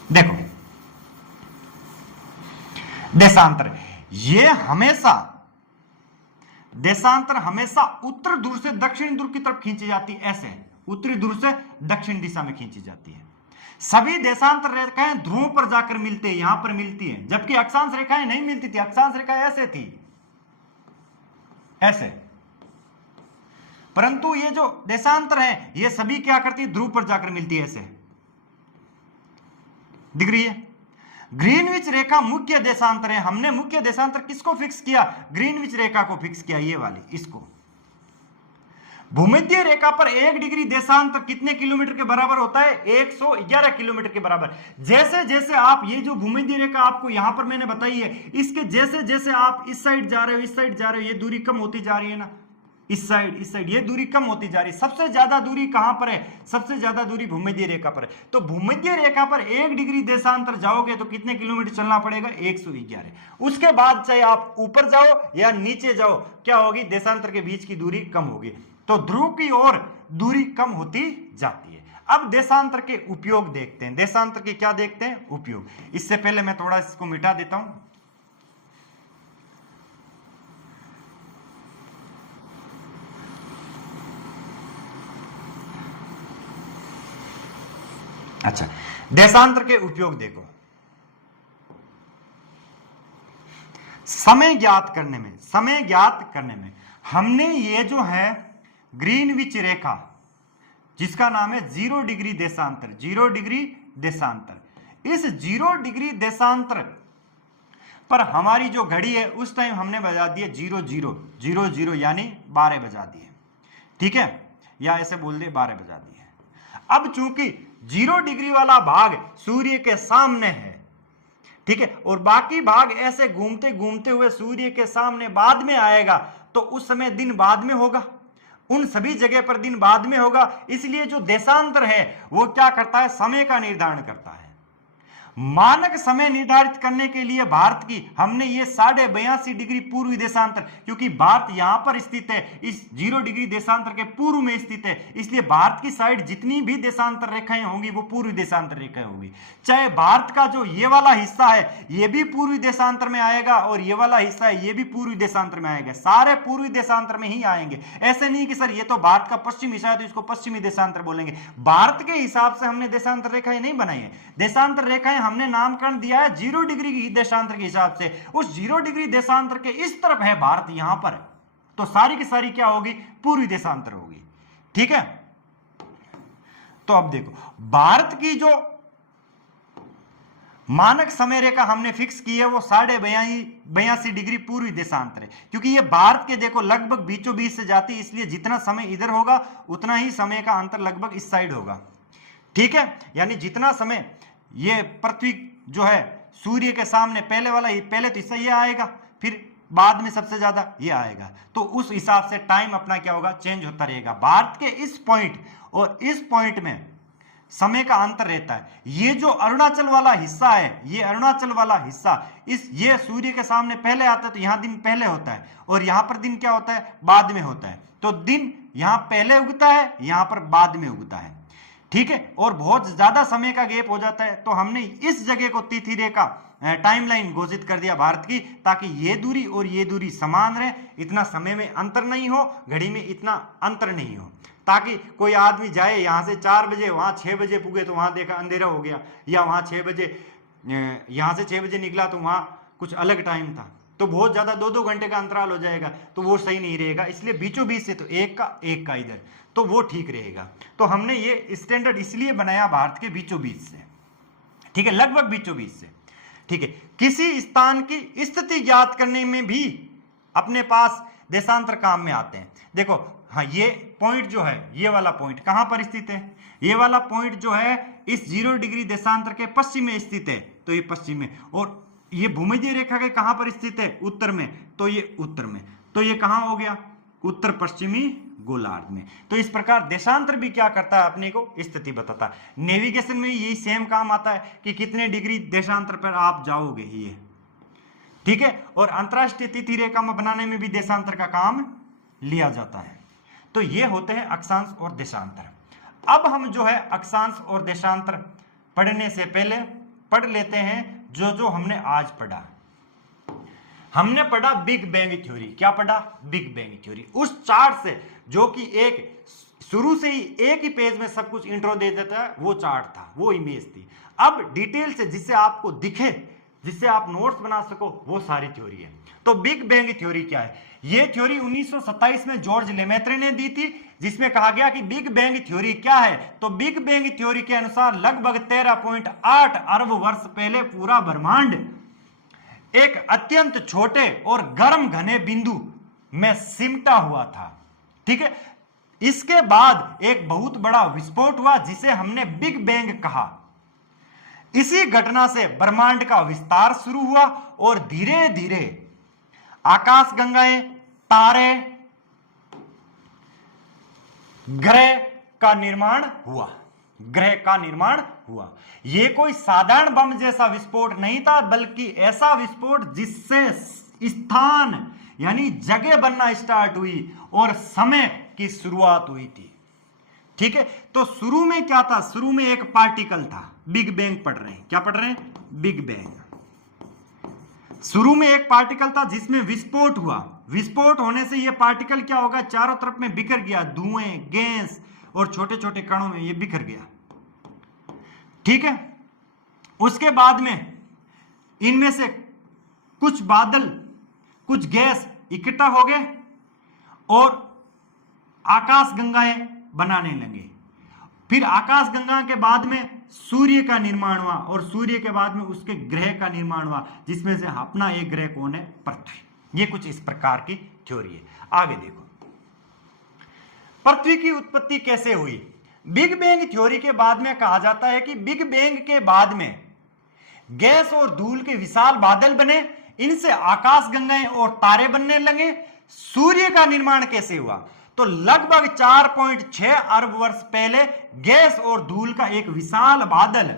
देखो, देशांतर हमेशा उत्तर ध्रुव से दक्षिण ध्रुव की तरफ खींची जाती है, ऐसे उत्तरी ध्रुव से दक्षिण दिशा में खींची जाती है। सभी देशांतर रेखाएं ध्रुवों पर जाकर मिलते हैं, यहां पर मिलती हैं, जबकि अक्षांश रेखाएं नहीं मिलती थी। अक्षांश रेखाएं ऐसे थी, ऐसे, परंतु ये जो देशांतर है ये सभी क्या करती है? ध्रुव पर जाकर मिलती है, ऐसे दिख रही है। ग्रीनविच रेखा मुख्य देशांतर है। हमने मुख्य देशांतर किसको फिक्स किया? ग्रीनविच रेखा को फिक्स किया, ये वाली, इसको। भूमध्य रेखा पर 1 डिग्री देशांतर कितने किलोमीटर के बराबर होता है? 111 किलोमीटर के बराबर। जैसे जैसे आप ये जो भूमध्य रेखा आपको यहां पर मैंने बताई है, इसके जैसे जैसे आप इस साइड जा रहे हो, इस साइड जा रहे हो, ये दूरी कम होती जा रही है ना, इस साइड ये दूरी कम होती जा रही है। सबसे ज्यादा दूरी कहां पर है? सबसे ज्यादा दूरी भूमध्य रेखा पर है। तो भूमध्य रेखा पर 1 डिग्री देशांतर जाओगे तो कितने किलोमीटर चलना पड़ेगा? 111। उसके बाद चाहे आप ऊपर जाओ या नीचे जाओ, क्या होगी? देशांतर के बीच की दूरी कम होगी। तो ध्रुव की ओर दूरी कम होती जाती है। अब देशांतर के उपयोग देखते हैं। देशांतर के क्या देखते हैं? उपयोग। इससे पहले मैं थोड़ा इसको मिटा देता हूं। अच्छा, देशांतर के उपयोग देखो। समय ज्ञात करने में हमने ये जो है ग्रीनविच रेखा, जिसका नाम है 0 डिग्री देशांतर, 0 डिग्री देशांतर, इस 0 डिग्री देशांतर पर हमारी जो घड़ी है उस टाइम हमने बजा दिए 0000 यानी 12 बजा दिए। ठीक है, या ऐसे बोल दे 12 बजा दिए। अब चूंकि 0 डिग्री वाला भाग सूर्य के सामने है, ठीक है, और बाकी भाग ऐसे घूमते घूमते हुए सूर्य के सामने बाद में आएगा, तो उस समय दिन बाद में होगा, उन सभी जगह पर दिन बाद में होगा। इसलिए जो देशांतर है वो क्या करता है? समय का निर्धारण करता है। मानक समय निर्धारित करने के लिए भारत की हमने ये 82.5 डिग्री पूर्वी देशांतर, क्योंकि भारत यहां पर स्थित है, इस 0 डिग्री देशांतर के पूर्व में स्थित है, इसलिए भारत की साइड जितनी भी देशांतर रेखाएं होंगी वो पूर्वी देशांतर रेखाएं होंगी। चाहे भारत का जो ये वाला हिस्सा है ये भी पूर्वी देशांतर में आएगा और ये वाला हिस्सा है ये भी पूर्वी देशांतर में आएगा, सारे पूर्वी देशांतर में ही आएंगे। ऐसे नहीं कि सर ये तो भारत का पश्चिम हिस्सा है तो इसको पश्चिमी देशांतर बोलेंगे। भारत के हिसाब से हमने देशांतर रेखाएं नहीं बनाई है। देशांतर रेखाएं हमने नामकरण दिया है 0 डिग्री की देशांतर के हिसाब से। उस 0 डिग्री देशांतर के इस तरफ है भारत, यहां पर, तो सारी की सारी क्या होगी? पूर्वी देशांतर होगी। ठीक है, तो अब देखो भारत की जो मानक समय रेखा हमने फिक्स की है वो 82.5 डिग्री पूर्वी देशांतर है, क्योंकि ये भारत के देखो लगभग बीचों बीच से जाती है, इसलिए जितना समय इधर होगा उतना ही समय का अंतर लगभग इस साइड होगा। ठीक है, यानी जितना समय ये पृथ्वी जो है सूर्य के सामने पहले तो हिस्सा ये आएगा, फिर बाद में सबसे ज्यादा ये आएगा, तो उस हिसाब से टाइम अपना क्या होगा? चेंज होता रहेगा। भारत के इस पॉइंट और इस पॉइंट में समय का अंतर रहता है। ये जो अरुणाचल वाला हिस्सा है, ये अरुणाचल वाला हिस्सा ये सूर्य के सामने पहले आता है, तो यहां दिन पहले होता है और यहां पर दिन क्या होता है? बाद में होता है। तो दिन यहां पहले उगता है, यहां पर बाद में उगता है। ठीक है, और बहुत ज्यादा समय का गैप हो जाता है, तो हमने इस जगह को तिथि रेखा टाइमलाइन घोषित कर दिया भारत की, ताकि ये दूरी और ये दूरी समान रहे, इतना समय में अंतर नहीं हो, घड़ी में इतना अंतर नहीं हो, ताकि कोई आदमी जाए यहां से 4 बजे वहां 6 बजे पुगे तो वहां देखा अंधेरा हो गया, या वहां 6 बजे यहां से 6 बजे निकला तो वहां कुछ अलग टाइम था, तो बहुत ज्यादा 2-2 घंटे का अंतराल हो जाएगा, तो वो सही नहीं रहेगा। इसलिए बीचों बीच से तो एक का इधर, तो वो ठीक रहेगा। तो हमने ये स्टैंडर्ड इसलिए बनाया भारत के बीचों बीच से, ठीक है, लगभग बीचों बीच से। ठीक है, किसी स्थान की स्थिति ज्ञात करने में भी अपने पास देशांतर काम में आते हैं। देखो हाँ, ये पॉइंट जो है, ये वाला पॉइंट कहां पर स्थित है? ये वाला पॉइंट जो है इस 0 डिग्री देशांतर के पश्चिम में स्थित है, तो ये पश्चिम में, और ये भूमध्य रेखा के कहां पर स्थित है? उत्तर में, तो ये उत्तर में, तो ये कहां हो गया? उत्तर पश्चिमी गोलार्ध में। तो इस प्रकार देशांतर भी क्या करता है? अपने को स्थिति बताता है। नेविगेशन में यही सेम काम आता है कि कितने डिग्री देशांतर पर आप जाओगे, ये ठीक है। और अंतरराष्ट्रीय तिथि रेखा बनाने में भी देशांतर का काम लिया जाता है। तो ये होते हैं अक्षांश और देशांतर। अब हम जो है अक्षांश और देशांतर पढ़ने से पहले पढ़ लेते हैं जो हमने आज पढ़ा। हमने पढ़ा बिग बैंग थ्योरी। क्या पढ़ा? Big bang theory. उस चार्ट से, जो कि एक शुरू से ही एक ही पेज में सब कुछ इंट्रो दे देता है, वो चार्ट था, वो इमेज थी। अब डिटेल से जिससे आपको दिखे, जिससे आप नोट्स बना सको, वो सारी थ्योरी है। तो बिग बैंग थ्योरी क्या है? ये थ्योरी 1927 में जॉर्ज लेमेत्रे ने दी थी, जिसमें कहा गया कि बिग बैंग थ्योरी क्या है। तो बिग बैंग थ्योरी के अनुसार लगभग 13.8 अरब वर्ष पहले पूरा ब्रह्मांड एक अत्यंत छोटे और गर्म घने बिंदु में सिमटा हुआ था। ठीक है, इसके बाद एक बहुत बड़ा विस्फोट हुआ जिसे हमने बिग बैंग कहा। इसी घटना से ब्रह्मांड का विस्तार शुरू हुआ और धीरे धीरे आकाशगंगाएं, तारे, ग्रह का निर्माण हुआ। ग्रह का निर्माण हुआ। यह कोई साधारण बम जैसा विस्फोट नहीं था, बल्कि ऐसा विस्फोट जिससे स्थान यानी जगह बनना स्टार्ट हुई और समय की शुरुआत हुई थी। ठीक है, तो शुरू में क्या था? शुरू में एक पार्टिकल था। बिग बैंग पढ़ रहे हैं, क्या पढ़ रहे हैं? Big bang. शुरू में एक पार्टिकल था जिसमें विस्फोट हुआ। विस्फोट होने से यह पार्टिकल क्या होगा? चारों तरफ में बिखर गया, धुएं, गैस और छोटे छोटे कणों में यह बिखर गया। ठीक है, उसके बाद में इनमें से कुछ बादल, कुछ गैस इकट्ठा हो गए और आकाशगंगाएं बनाने लगे। फिर आकाशगंगा के बाद में सूर्य का निर्माण हुआ और सूर्य के बाद में उसके ग्रह का निर्माण हुआ, जिसमें से अपना एक ग्रह कौन है? पृथ्वी। ये कुछ इस प्रकार की थ्योरी है। आगे देखो, पृथ्वी की उत्पत्ति कैसे हुई? बिग बैंग थ्योरी के बाद में कहा जाता है कि बिग बैंग के बाद में गैस और धूल के विशाल बादल बने, इनसे आकाशगंगाएं और तारे बनने लगे। सूर्य का निर्माण कैसे हुआ? तो लगभग 4.6 अरब वर्ष पहले गैस और धूल का एक विशाल बादल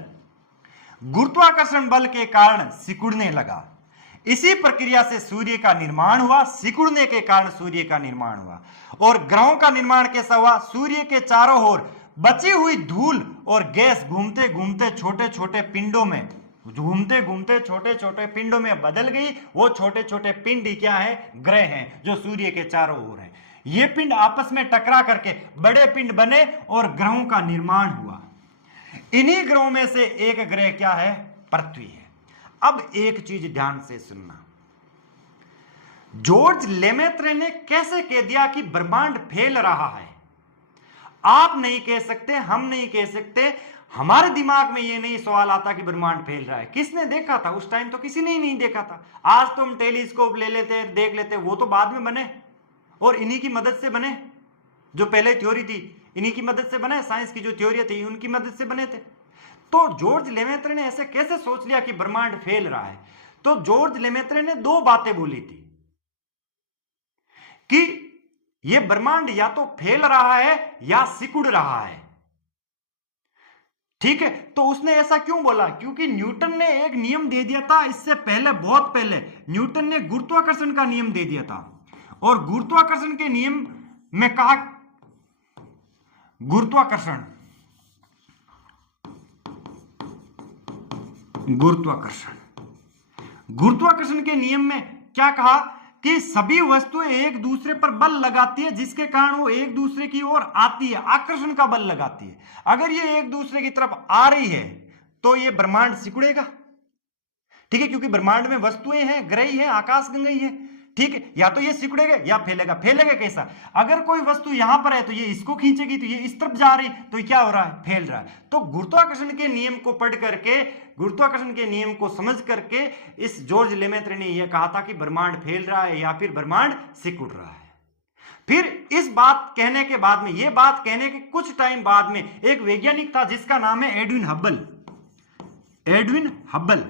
गुरुत्वाकर्षण बल के कारण सिकुड़ने लगा। इसी प्रक्रिया से सूर्य का निर्माण हुआ। सिकुड़ने के कारण सूर्य का निर्माण हुआ। और ग्रहों का निर्माण कैसा हुआ? सूर्य के चारों ओर बची हुई धूल और गैस घूमते घूमते छोटे छोटे पिंडों में छोटे छोटे पिंडों में बदल गई। वो छोटे छोटे पिंड क्या है? ग्रह हैं, जो सूर्य के चारों ओर हैं। ये पिंड आपस में टकरा करके बड़े पिंड बने और ग्रहों का निर्माण हुआ। इन्हीं ग्रहों में से एक ग्रह क्या है? पृथ्वी है। अब एक चीज ध्यान से सुनना, जॉर्ज लेमेत्रे ने कैसे कह दिया कि ब्रह्मांड फैल रहा है? आप नहीं कह सकते, हम नहीं कह सकते, हमारे दिमाग में ये नहीं सवाल आता कि ब्रह्मांड फैल रहा है। किसने देखा था? उस टाइम तो किसी ने ही नहीं देखा था। आज तो हम टेलीस्कोप ले लेते, देख लेते, वो तो बाद में बने और इन्हीं की मदद से बने। जो पहले थ्योरी थी इन्हीं की मदद से बने, साइंस की जो थ्योरी थी उनकी मदद से बने थे। तो जॉर्ज लेमेत्रे ने ऐसे कैसे सोच लिया कि ब्रह्मांड फैल रहा है? तो जॉर्ज लेमेत्रे ने दो बातें बोली थी कि यह ब्रह्मांड या तो फैल रहा है या सिकुड़ रहा है। ठीक है, तो उसने ऐसा क्यों बोला? क्योंकि न्यूटन ने एक नियम दे दिया था इससे पहले, बहुत पहले न्यूटन ने गुरुत्वाकर्षण का नियम दे दिया था। और गुरुत्वाकर्षण के नियम में कहा, गुरुत्वाकर्षण के नियम में क्या कहा कि सभी वस्तुएं एक दूसरे पर बल लगाती है, जिसके कारण वो एक दूसरे की ओर आती है, आकर्षण का बल लगाती है। अगर ये एक दूसरे की तरफ आ रही है तो ये ब्रह्मांड सिकुड़ेगा। ठीक है, क्योंकि ब्रह्मांड में वस्तुएं हैं, ग्रह हैं, आकाशगंगा है। ठीक है, या तो ये सिकुड़ेगा या फैलेगा। फैलेगा कैसा? अगर कोई वस्तु यहां पर है तो ये इसको खींचेगी, तो ये इस तरफ जा रही, तो ये क्या हो रहा है? फैल रहा है। तो गुरुत्वाकर्षण के नियम को पढ़ करके, गुरुत्वाकर्षण के नियम को समझ करके इस जॉर्ज लेमेत्रे ने यह कहा था कि ब्रह्मांड फैल रहा है या फिर ब्रह्मांड सिकुड़ रहा है। फिर इस बात कहने के बाद में, यह बात कहने के कुछ टाइम बाद में एक वैज्ञानिक था जिसका नाम है एडविन हब्बल। एडविन हब्बल,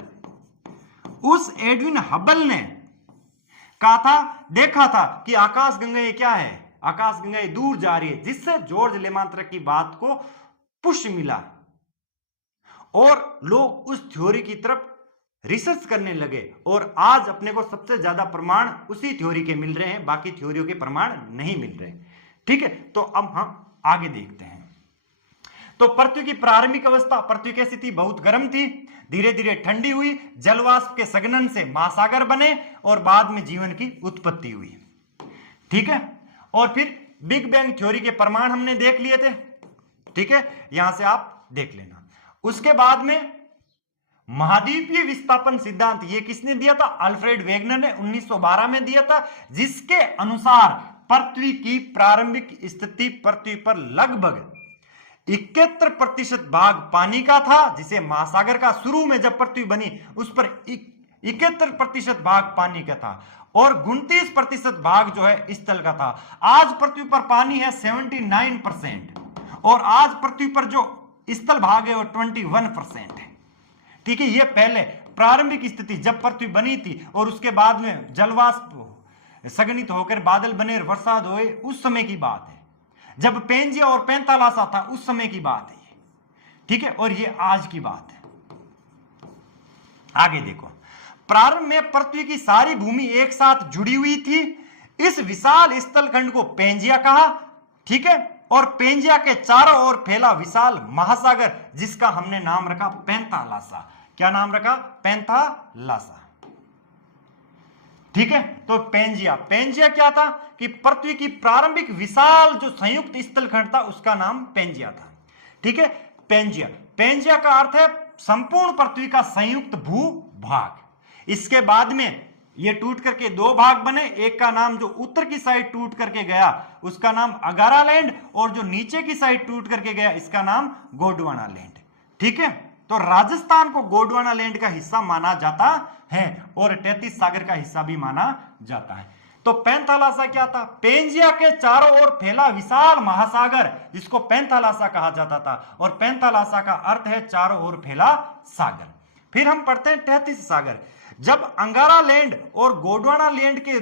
उस एडविन हब्बल ने कहा था, देखा था कि आकाशगंगाएं क्या है? आकाशगंगाएं दूर जा रही है, जिससे जॉर्ज लेमेत्रे की बात को पुश मिला और लोग उस थ्योरी की तरफ रिसर्च करने लगे। और आज अपने को सबसे ज्यादा प्रमाण उसी थ्योरी के मिल रहे हैं, बाकी थ्योरियों के प्रमाण नहीं मिल रहे। ठीक है, तो अब हम आगे देखते हैं। तो पृथ्वी की प्रारंभिक अवस्था, पृथ्वी कैसी थी? बहुत गर्म थी, धीरे धीरे ठंडी हुई, जलवाष्प के संघनन से महासागर बने और बाद में जीवन की उत्पत्ति हुई। ठीक है, और फिर बिग बैंग थ्योरी के प्रमाण हमने देख लिए थे। ठीक है, यहां से आप देख लेना। उसके बाद में महाद्वीपीय विस्थापन सिद्धांत, ये किसने दिया था? अल्फ्रेड वेगनर ने 1912 में दिया था, जिसके अनुसार पृथ्वी की प्रारंभिक स्थिति पृथ्वी पर लगभग 71% भाग पानी का था, जिसे महासागर का शुरू में जब पृथ्वी बनी उस पर 71% भाग पानी का था। और 29% भाग जो है स्थल का था। आज पृथ्वी पर पानी है 79% और आज पृथ्वी पर जो स्थल भाग है वो 21% है। ठीक है, ये पहले प्रारंभिक स्थिति जब पृथ्वी बनी थी और उसके बाद में जलवाष्प संघनित होकर बादल बने और बरसात हुए, उस समय की बात है। जब पेंजिया और पैंथालासा था उस समय की बात है ये। ठीक है, और ये आज की बात है। आगे देखो, प्रारंभ में पृथ्वी की सारी भूमि एक साथ जुड़ी हुई थी। इस विशाल स्थलखंड को पेंजिया कहा। ठीक है, और पेंजिया के चारों ओर फैला विशाल महासागर जिसका हमने नाम रखा पैंथालासा। क्या नाम रखा? पैंथालासा। ठीक है, तो पेंजिया, पेंजिया क्या था कि पृथ्वी की प्रारंभिक विशाल जो संयुक्त स्थलखंड था उसका नाम पेंजिया था। ठीक है, पेंजिया, पेंजिया का अर्थ है संपूर्ण पृथ्वी का संयुक्त भूभाग। इसके बाद में ये टूट करके दो भाग बने। एक का नाम जो उत्तर की साइड टूट करके गया उसका नाम अगारालैंड, और जो नीचे की साइड टूट करके गया इसका नाम गोंडवाना लैंड। ठीक है, तो राजस्थान को गोंडवाना लैंड का हिस्सा माना जाता है और 33 सागर का हिस्सा भी माना जाता है। तो पैंथालासा क्या था? पेंजिया के चारों ओर फैला विशाल महासागर जिसको पैंथालासा कहा जाता था, और पैंथालासा का अर्थ है चारों ओर फैला सागर। फिर हम पढ़ते हैं 33 सागर। जब अंगारा लैंड और गोंडवाना लैंड के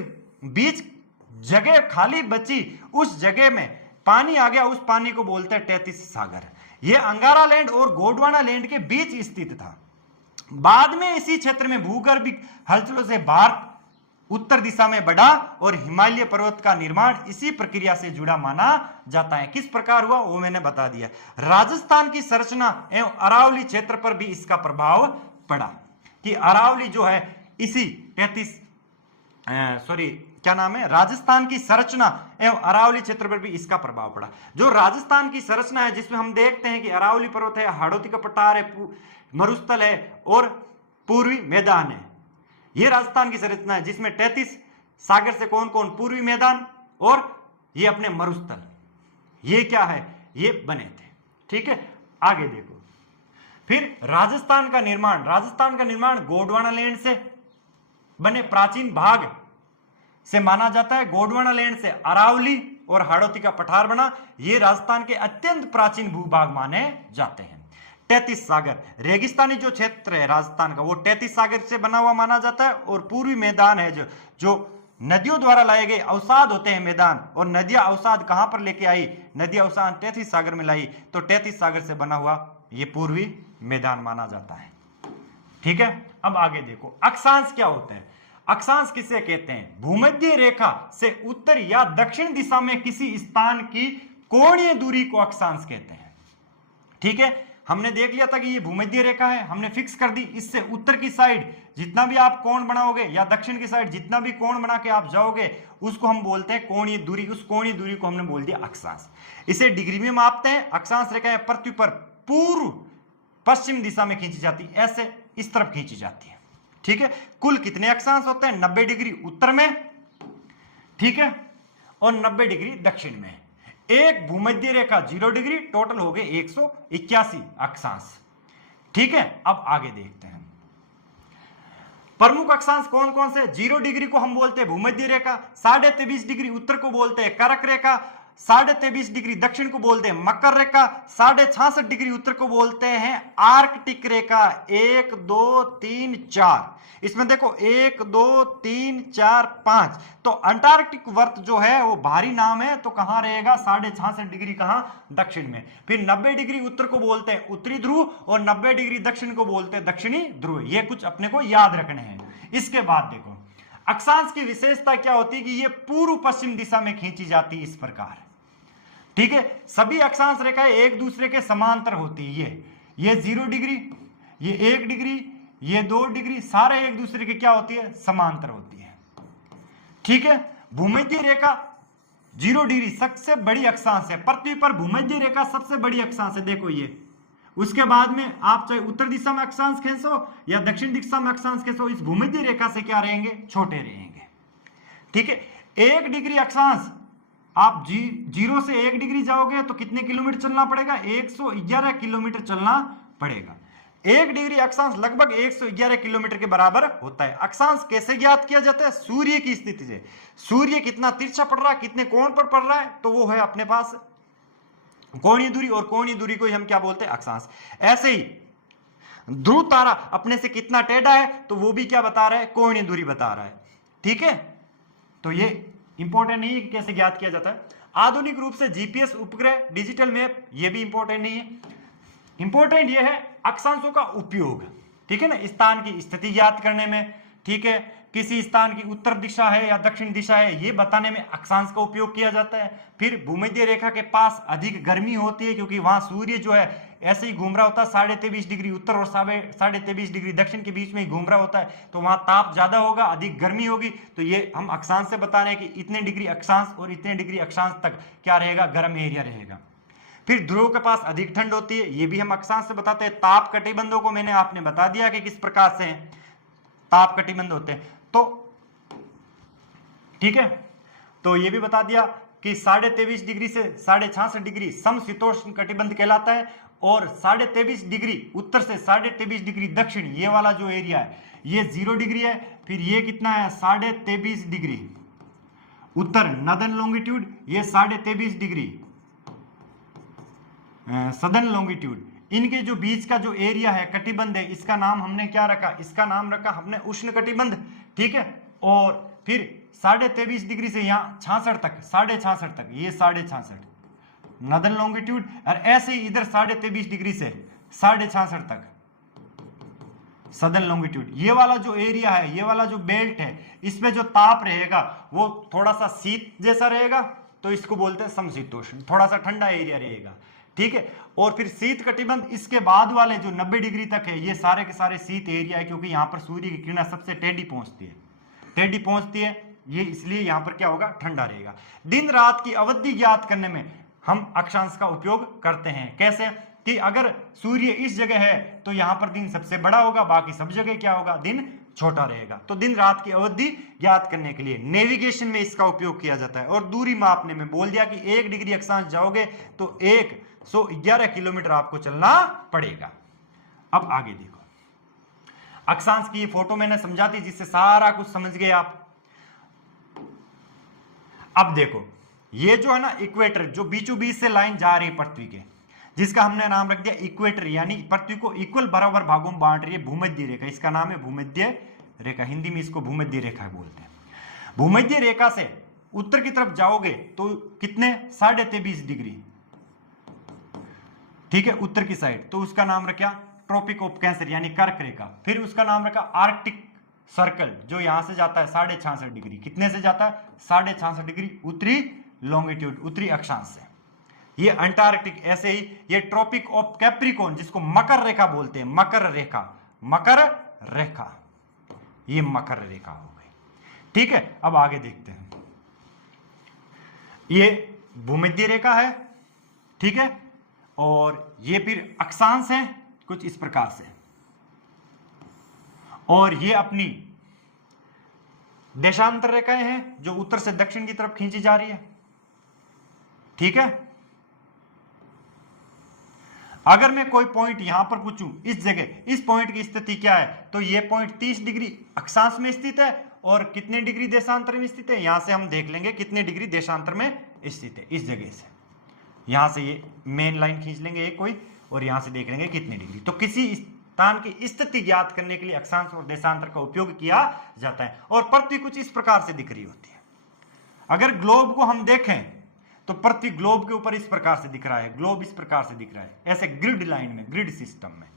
बीच जगह खाली बची, उस जगह में पानी आ गया, उस पानी को बोलते हैं 33 सागर। यह अंगारा लैंड और गोंडवाना लैंड के बीच स्थित था। बाद में इसी क्षेत्र में भूगर्भिक हलचलों से भारत उत्तर दिशा में बढ़ा और हिमालय पर्वत का निर्माण इसी प्रक्रिया से जुड़ा माना जाता है। किस प्रकार हुआ वो मैंने बता दिया। राजस्थान की संरचना एवं अरावली क्षेत्र पर भी इसका प्रभाव पड़ा कि अरावली जो है इसी 33 क्या नाम है, राजस्थान की संरचना एवं अरावली क्षेत्र पर भी इसका प्रभाव पड़ा। जो राजस्थान की संरचना है जिसमें हम देखते हैं कि अरावली पर्वत है, हाड़ौती का पठार है, मरुस्थल है और पूर्वी मैदान है। यह राजस्थान की संरचना है जिसमें 33 सागर से कौन कौन? पूर्वी मैदान और ये अपने मरुस्थल, ये क्या है, ये बने थे। ठीक है, आगे देखो। फिर राजस्थान का निर्माण गोंडवाना लैंड से बने प्राचीन भाग से माना जाता है। गोंडवाना लैंड से अरावली और हाड़ौती का पठार बना। ये राजस्थान के अत्यंत प्राचीन भूभाग माने जाते हैं। 33 सागर, रेगिस्तानी जो क्षेत्र है राजस्थान का वो 33 सागर से बना हुआ माना जाता है। और पूर्वी मैदान है जो नदियों द्वारा लाए गए अवसाद होते हैं मैदान, और नदियां अवसाद कहां पर लेके आई? नदियां अवसाद 33 सागर में लाई, तो 33 सागर से बना हुआ ये पूर्वी मैदान माना जाता है। ठीक है, अब आगे देखो, अक्षांश क्या होते हैं? अक्षांश किसे कहते हैं? भूमध्य रेखा से उत्तर या दक्षिण दिशा में किसी स्थान की कोणीय दूरी को अक्षांश कहते हैं। ठीक है, हमने देख लिया था कि ये भूमध्य रेखा है, हमने फिक्स कर दी। इससे उत्तर की साइड जितना भी आप कोण बनाओगे या दक्षिण की साइड जितना भी कोण बना के आप जाओगे उसको हम बोलते हैं कोणीय दूरी। उस कोणीय दूरी को हमने बोल दिया अक्षांश। इसे डिग्री में मापते हैं। अक्षांश रेखाएं पृथ्वी पर पूर्व पश्चिम दिशा में खींची जाती है, ऐसे इस तरफ खींची जाती है। ठीक है, कुल कितने अक्षांश होते हैं? 90 डिग्री उत्तर में, ठीक है, और 90 डिग्री दक्षिण में। एक भूमध्य रेखा 0 डिग्री, टोटल हो गए 181 अक्षांश। ठीक है, अब आगे देखते हैं प्रमुख अक्षांश कौन कौन से। 0 डिग्री को हम बोलते हैं भूमध्य रेखा, 23.5 डिग्री उत्तर को बोलते हैं कर्क रेखा, 23.5 डिग्री दक्षिण को बोलते हैं मकर रेखा, 66.5 डिग्री उत्तर को बोलते हैं आर्कटिक रेखा। 1 2 3 4, इसमें देखो 1 2 3 4 5, तो अंटार्कटिक वर्त जो है वो भारी नाम है, तो कहां रहेगा? 66.5 डिग्री कहां? दक्षिण में। फिर 90 डिग्री उत्तर को बोलते हैं उत्तरी ध्रुव और 90 डिग्री दक्षिण को बोलते हैं दक्षिणी ध्रुव। ये कुछ अपने को याद रखने हैं। इसके बाद देखो अक्षांश की विशेषता क्या होती है कि ये पूर्व पश्चिम दिशा में खींची जाती है इस प्रकार। ठीक है, सभी अक्षांश रेखाएं एक दूसरे के समांतर होती है। ये 0 डिग्री, ये 1 डिग्री, ये 2 डिग्री, सारे एक दूसरे के क्या होती है? समांतर होती है। ठीक है, भूमध्य रेखा 0 डिग्री सबसे बड़ी अक्षांश है पृथ्वी पर। भूमध्य रेखा सबसे बड़ी अक्षांश है, देखो ये। उसके बाद में आप चाहे उत्तर दिशा में अक्षांश खींचो या दक्षिण दिशा में अक्षांश खींचो, इस भूमध्य रेखा से क्या रहेंगे? छोटे रहेंगे। ठीक है, 1 डिग्री अक्षांश, आप 0 से 1 डिग्री जाओगे तो कितने किलोमीटर चलना पड़ेगा? 111 किलोमीटर चलना पड़ेगा। 1 डिग्री अक्षांश लगभग 111 किलोमीटर के बराबर होता है। अक्षांश कैसे ज्ञात किया जाता है? सूर्य की स्थिति से। सूर्य कितना तिरछा पड़ रहा है, कितने कोण पर पड़ रहा है, तो वो है अपने पास कोणीय दूरी, और कोणीय दूरी को हम क्या बोलते हैं? अक्षांश। ऐसे ही ध्रुव तारा अपने से कितना टेढ़ा है, तो वो भी क्या बता रहा है? कोणीय दूरी बता रहा है। ठीक है, तो ये इंपॉर्टेंट नहीं है कि कैसे ज्ञात किया जाता है। आधुनिक रूप से जीपीएस उपग्रह, डिजिटल मैप, ये भी इंपॉर्टेंट नहीं है। इंपॉर्टेंट ये है अक्षांशों का उपयोग। ठीक है ना, स्थान की स्थिति ज्ञात करने में, ठीक है, किसी स्थान की उत्तर दिशा है या दक्षिण दिशा है ये बताने में अक्षांश का उपयोग किया जाता है। फिर भूमध्य रेखा के पास अधिक गर्मी होती है क्योंकि वहां सूर्य जो है ऐसे ही घूम रहा होता है, 23.5 डिग्री उत्तर और 23.5 डिग्री दक्षिण के बीच में ही घूम रहा होता है, तो वहां ताप ज्यादा होगा, अधिक गर्मी होगी। तो ये हम अक्षांश से बता रहे हैं कि इतने डिग्री अक्षांश और इतने डिग्री अक्षांश तक क्या रहेगा? गर्म एरिया रहेगा। फिर ध्रुव के पास अधिक ठंड होती है, ये भी हम अक्षांश से बताते हैं। ताप कटिबंधों को मैंने आपने बता दिया कि किस प्रकार से ताप कटिबंध होते हैं, तो ठीक है, तो ये भी बता दिया कि 23.5 डिग्री से 66.5 डिग्री समशीतोष्ण कटिबंध कहलाता है, और 23.5 डिग्री उत्तर से 23.5 डिग्री दक्षिण, ये वाला जो एरिया है ये 0 डिग्री है। फिर ये कितना है? 23.5 डिग्री उत्तर नॉर्दर्न लॉन्गिट्यूड, ये 23.5 डिग्री सदर्न लॉन्गिट्यूड। इनके जो बीच का जो एरिया है कटिबंध है, इसका नाम हमने क्या रखा? इसका नाम रखा हमने उष्ण कटिबंध। ठीक है, और फिर 23.5 डिग्री से यहाँ 66 तक, 66.5 तक, ये 66.5 नॉर्दर्न लॉन्गिट्यूड, और ऐसे ही इधर 23.5 डिग्री से 66.5 तक सदर्न लॉन्गिट्यूड। ये वाला जो एरिया है, ये वाला जो बेल्ट है, इसमें जो ताप रहेगा वो थोड़ा सा शीत जैसा रहेगा, तो इसको बोलते हैं समशीतोष्ण, थोड़ा सा ठंडा एरिया रहेगा। ठीक है, और फिर शीत कटिबंध इसके बाद वाले जो 90 डिग्री तक है, ये सारे के सारे शीत एरिया है, क्योंकि यहाँ पर सूर्य की किरणें सबसे टेढ़ी पहुंचती है, ये इसलिए यहाँ पर क्या होगा? ठंडा रहेगा। दिन रात की अवधि ज्ञात करने में हम अक्षांश का उपयोग करते हैं। कैसे? कि अगर सूर्य इस जगह है तो यहाँ पर दिन सबसे बड़ा होगा, बाकी सब जगह क्या होगा? दिन छोटा रहेगा। तो दिन रात की अवधि ज्ञात करने के लिए नेविगेशन में इसका उपयोग किया जाता है। और दूरी मापने में बोल दिया कि 1 डिग्री अक्षांश जाओगे तो 111 किलोमीटर आपको चलना पड़ेगा। अब आगे देखो, अक्षांश की ये फोटो मैंने समझा दी जिससे सारा कुछ समझ गए आप। अब देखो, ये जो है ना इक्वेटर, जो बीचों बीच से लाइन जा रही है पृथ्वी के, जिसका हमने नाम रख दिया इक्वेटर, यानी पृथ्वी को इक्वल बराबर भागों में बांट रही है भूमध्य रेखा, इसका नाम है भूमध्य रेखा, हिंदी में इसको भूमध्य रेखा बोलते हैं। भूमध्य रेखा से उत्तर की तरफ जाओगे तो कितने? 23.5 डिग्री, ठीक है, उत्तर की साइड, तो उसका नाम रखा ट्रॉपिक ऑफ कैंसर यानी कर्क रेखा। फिर उसका नाम रखा आर्कटिक सर्कल, जो यहां से जाता है 66.5 डिग्री, कितने से जाता है? 66.5 डिग्री उत्तरी लॉन्गिट्यूड, उत्तरी अक्षांश से। ये अंटार्कटिक, ऐसे ही ये ट्रॉपिक ऑफ कैप्रिकॉर्न, जिसको मकर रेखा बोलते हैं, मकर रेखा, ये मकर रेखा हो गई। ठीक है, अब आगे देखते हैं। ये भूमध्य रेखा है, ठीक है, और ये फिर अक्षांश है कुछ इस प्रकार से, और ये अपनी देशांतर रेखाएं हैं जो उत्तर से दक्षिण की तरफ खींची जा रही है। ठीक है, अगर मैं कोई पॉइंट यहां पर पूछूं, इस जगह, इस पॉइंट की स्थिति क्या है, तो ये पॉइंट 30 डिग्री अक्षांश में स्थित है और कितने डिग्री देशांतर में स्थित है, यहां से हम देख लेंगे कितने डिग्री देशांतर में स्थित है। इस जगह से यहां से ये मेन लाइन खींच लेंगे एक कोई, और यहां से देख लेंगे कितने डिग्री। तो किसी स्थान की स्थिति ज्ञात करने के लिए अक्षांश और देशांतर का उपयोग किया जाता है। और पृथ्वी कुछ इस प्रकार से दिख रही होती है। अगर ग्लोब को हम देखें तो पृथ्वी ग्लोब के ऊपर इस प्रकार से दिख रहा है, ग्लोब इस प्रकार से दिख रहा है, ऐसे ग्रिड लाइन में, ग्रिड सिस्टम में।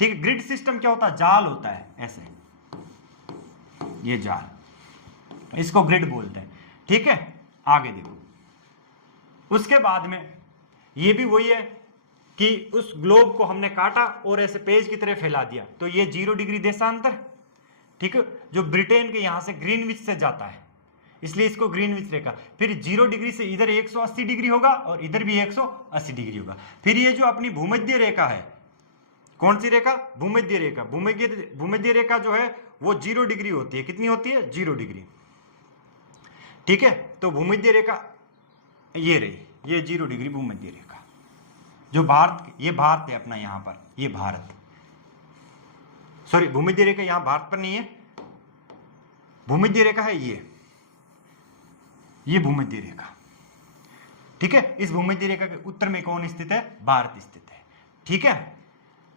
ठीक है, ग्रिड सिस्टम क्या होता है? जाल होता है, ऐसे ये जाल, इसको ग्रिड बोलते हैं। ठीक है, आगे देखो, उसके बाद में ये भी वही है कि उस ग्लोब को हमने काटा और ऐसे पेज की तरह फैला दिया, तो ये 0 डिग्री देशांतर, ठीक है, जो ब्रिटेन के यहां से ग्रीनविच से जाता है, इसलिए इसको ग्रीनविच रेखा। फिर 0 डिग्री से इधर 180 डिग्री होगा और इधर भी 180 डिग्री होगा। फिर ये जो अपनी भूमध्य रेखा है, कौन सी रेखा? भूमध्य रेखा। भूमध्य रेखा जो है वो 0 डिग्री होती है, कितनी होती है? 0 डिग्री। ठीक है, तो भूमध्य रेखा ये रही, ये 0 डिग्री भूमध्य रेखा, जो भारत, ये भारत है अपना, यहां पर ये भारत, सॉरी भूमध्य रेखा यहां भारत पर नहीं है, भूमध्य रेखा है ये भूमध्य रेखा, ठीक है। इस भूमध्य रेखा के उत्तर में कौन स्थित है? भारत स्थित है, ठीक है।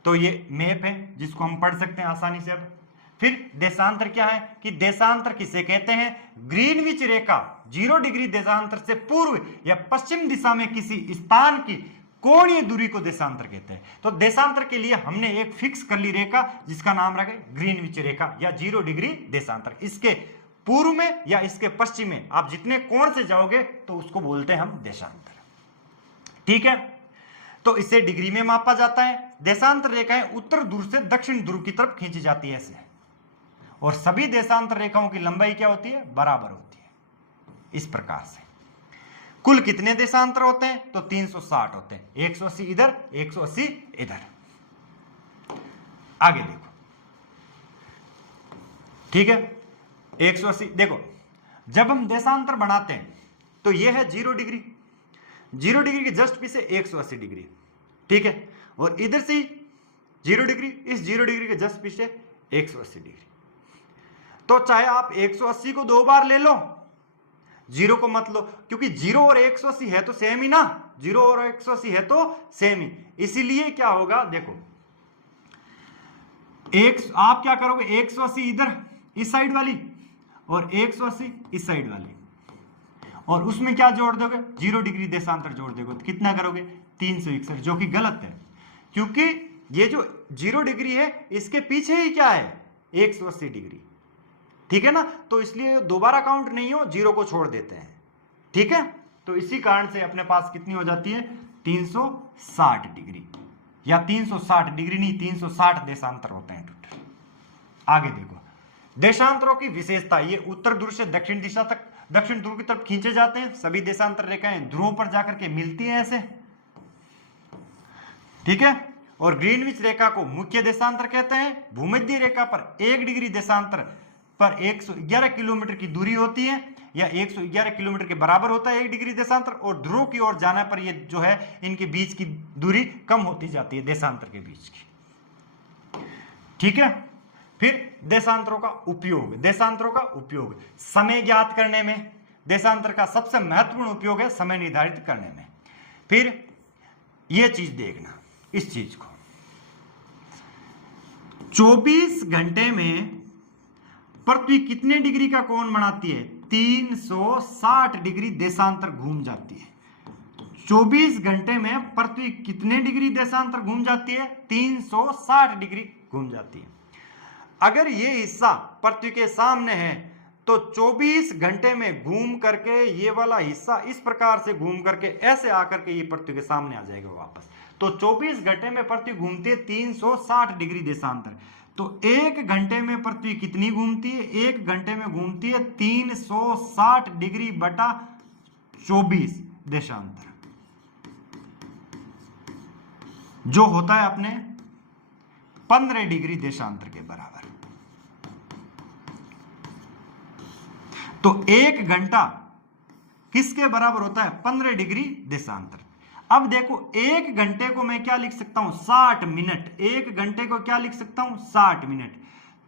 तो ये मैप है जिसको हम पढ़ सकते हैं आसानी से। अब फिर देशांतर क्या है कि देशांतर किसे कहते हैं? ग्रीनविच रेखा 0 डिग्री देशांतर से पूर्व या पश्चिम दिशा में किसी स्थान की कोणीय दूरी को देशांतर कहते हैं। तो देशांतर के लिए हमने एक फिक्स कर ली रेखा जिसका नाम रखे ग्रीनविच रेखा या 0 डिग्री देशांतर। इसके पूर्व में या इसके पश्चिम में आप जितने कोण से जाओगे तो उसको बोलते हैं हम देशांतर, ठीक है। तो इसे डिग्री में मापा जाता है। देशांतर रेखाएं उत्तर ध्रुव से दक्षिण ध्रुव की तरफ खींची जाती है ऐसे, और सभी देशांतर रेखाओं की लंबाई क्या होती है? बराबर होती है। इस प्रकार से कुल कितने देशांतर होते हैं? तो 360 होते हैं, 180 इधर 180 इधर। आगे देखो, ठीक है। 180 देखो, जब हम देशांतर बनाते हैं तो यह है 0 डिग्री, 0 डिग्री के जस्ट पीछे 180 डिग्री, ठीक है। और इधर से 0 डिग्री, इस 0 डिग्री के जस्ट पीछे 180 डिग्री। तो चाहे आप 180 को 2 बार ले लो, 0 को मत लो, क्योंकि 0 और 180 है तो सेम ही ना, 0 और 180 है तो सेम ही। इसीलिए क्या होगा देखो, आप क्या करोगे? 180 इधर इस साइड वाली और 180 इस साइड वाली, और उसमें क्या जोड़ दोगे? 0 डिग्री देशांतर जोड़ दोगे तो कितना करोगे? 361, जो कि गलत है, क्योंकि ये जो 0 डिग्री है इसके पीछे ही क्या है? 180 डिग्री, ठीक है ना। तो इसलिए दोबारा काउंट नहीं हो, 0 को छोड़ देते हैं, ठीक है। तो इसी कारण से अपने पास कितनी हो जाती है? 360 डिग्री, या 360 डिग्री नहीं, 360 देशांतर होते हैं टोटल। आगे देखो, देशांतरों की विशेषता, ये उत्तर ध्रुव से दक्षिण दिशा तक, दक्षिण ध्रुव की तरफ खींचे जाते हैं। सभी देशांतर रेखाएं ध्रुवों पर जाकर के मिलती हैं ऐसे, ठीक है। और ग्रीनविच रेखा को मुख्य देशांतर कहते हैं। भूमध्य रेखा पर 1 डिग्री देशांतर पर 111 किलोमीटर की दूरी होती है, या 111 किलोमीटर के बराबर होता है 1 डिग्री देशांतर। और ध्रुव की ओर जाने पर ये जो है इनके बीच की दूरी कम होती जाती है देशांतर के बीच की, ठीक है। फिर देशांतरों का उपयोग, देशांतरों का उपयोग समय ज्ञात करने में देशांतर का सबसे महत्वपूर्ण उपयोग है समय निर्धारित करने में। फिर यह चीज देखना, इस चीज को 24 घंटे में पृथ्वी कितने डिग्री का कोण बनाती है? 360 डिग्री देशांतर घूम जाती है। 24 घंटे में पृथ्वी कितने डिग्री देशांतर घूम जाती है? 360 डिग्री घूम जाती है। अगर ये हिस्सा पृथ्वी के सामने है तो 24 घंटे में घूम करके ये वाला हिस्सा इस प्रकार से घूम करके ऐसे आकर के ये पृथ्वी के सामने आ जाएगा वापस। तो 24 घंटे में पृथ्वी घूमती है 360 डिग्री देशांतर। तो 1 घंटे में पृथ्वी कितनी घूमती है? 1 घंटे में घूमती है 360 डिग्री बटा 24 देशांतर, जो होता है अपने 15 डिग्री देशांतर के बराबर। तो 1 घंटा किसके बराबर होता है? 15 डिग्री देशांतर। अब देखो 1 घंटे को मैं क्या लिख सकता हूं? 60 मिनट। 1 घंटे को क्या लिख सकता हूं? 60 मिनट।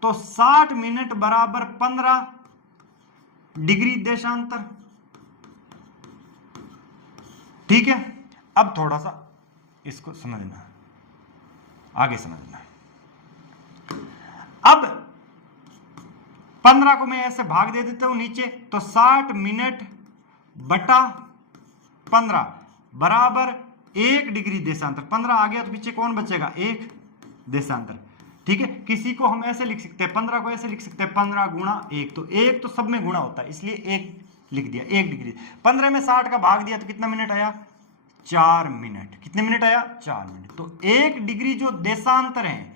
तो 60 मिनट बराबर 15 डिग्री देशांतर, ठीक है। अब थोड़ा सा इसको समझना, आगे समझना। अब 15 को मैं ऐसे भाग दे देता हूं नीचे, तो 60 मिनट बटा 15 बराबर 1 डिग्री देशांतर। 15 आ गया तो पीछे कौन बचेगा? 1 देशांतर, ठीक है। किसी को हम ऐसे लिख सकते हैं, 15 को ऐसे लिख सकते हैं 15 गुणा 1, तो 1 तो सब में गुणा होता है इसलिए 1 लिख दिया, 1 डिग्री। 15 में 60 का भाग दिया तो कितना मिनट आया? 4 मिनट। कितने मिनट आया? 4 मिनट। तो 1 डिग्री जो देशांतर है,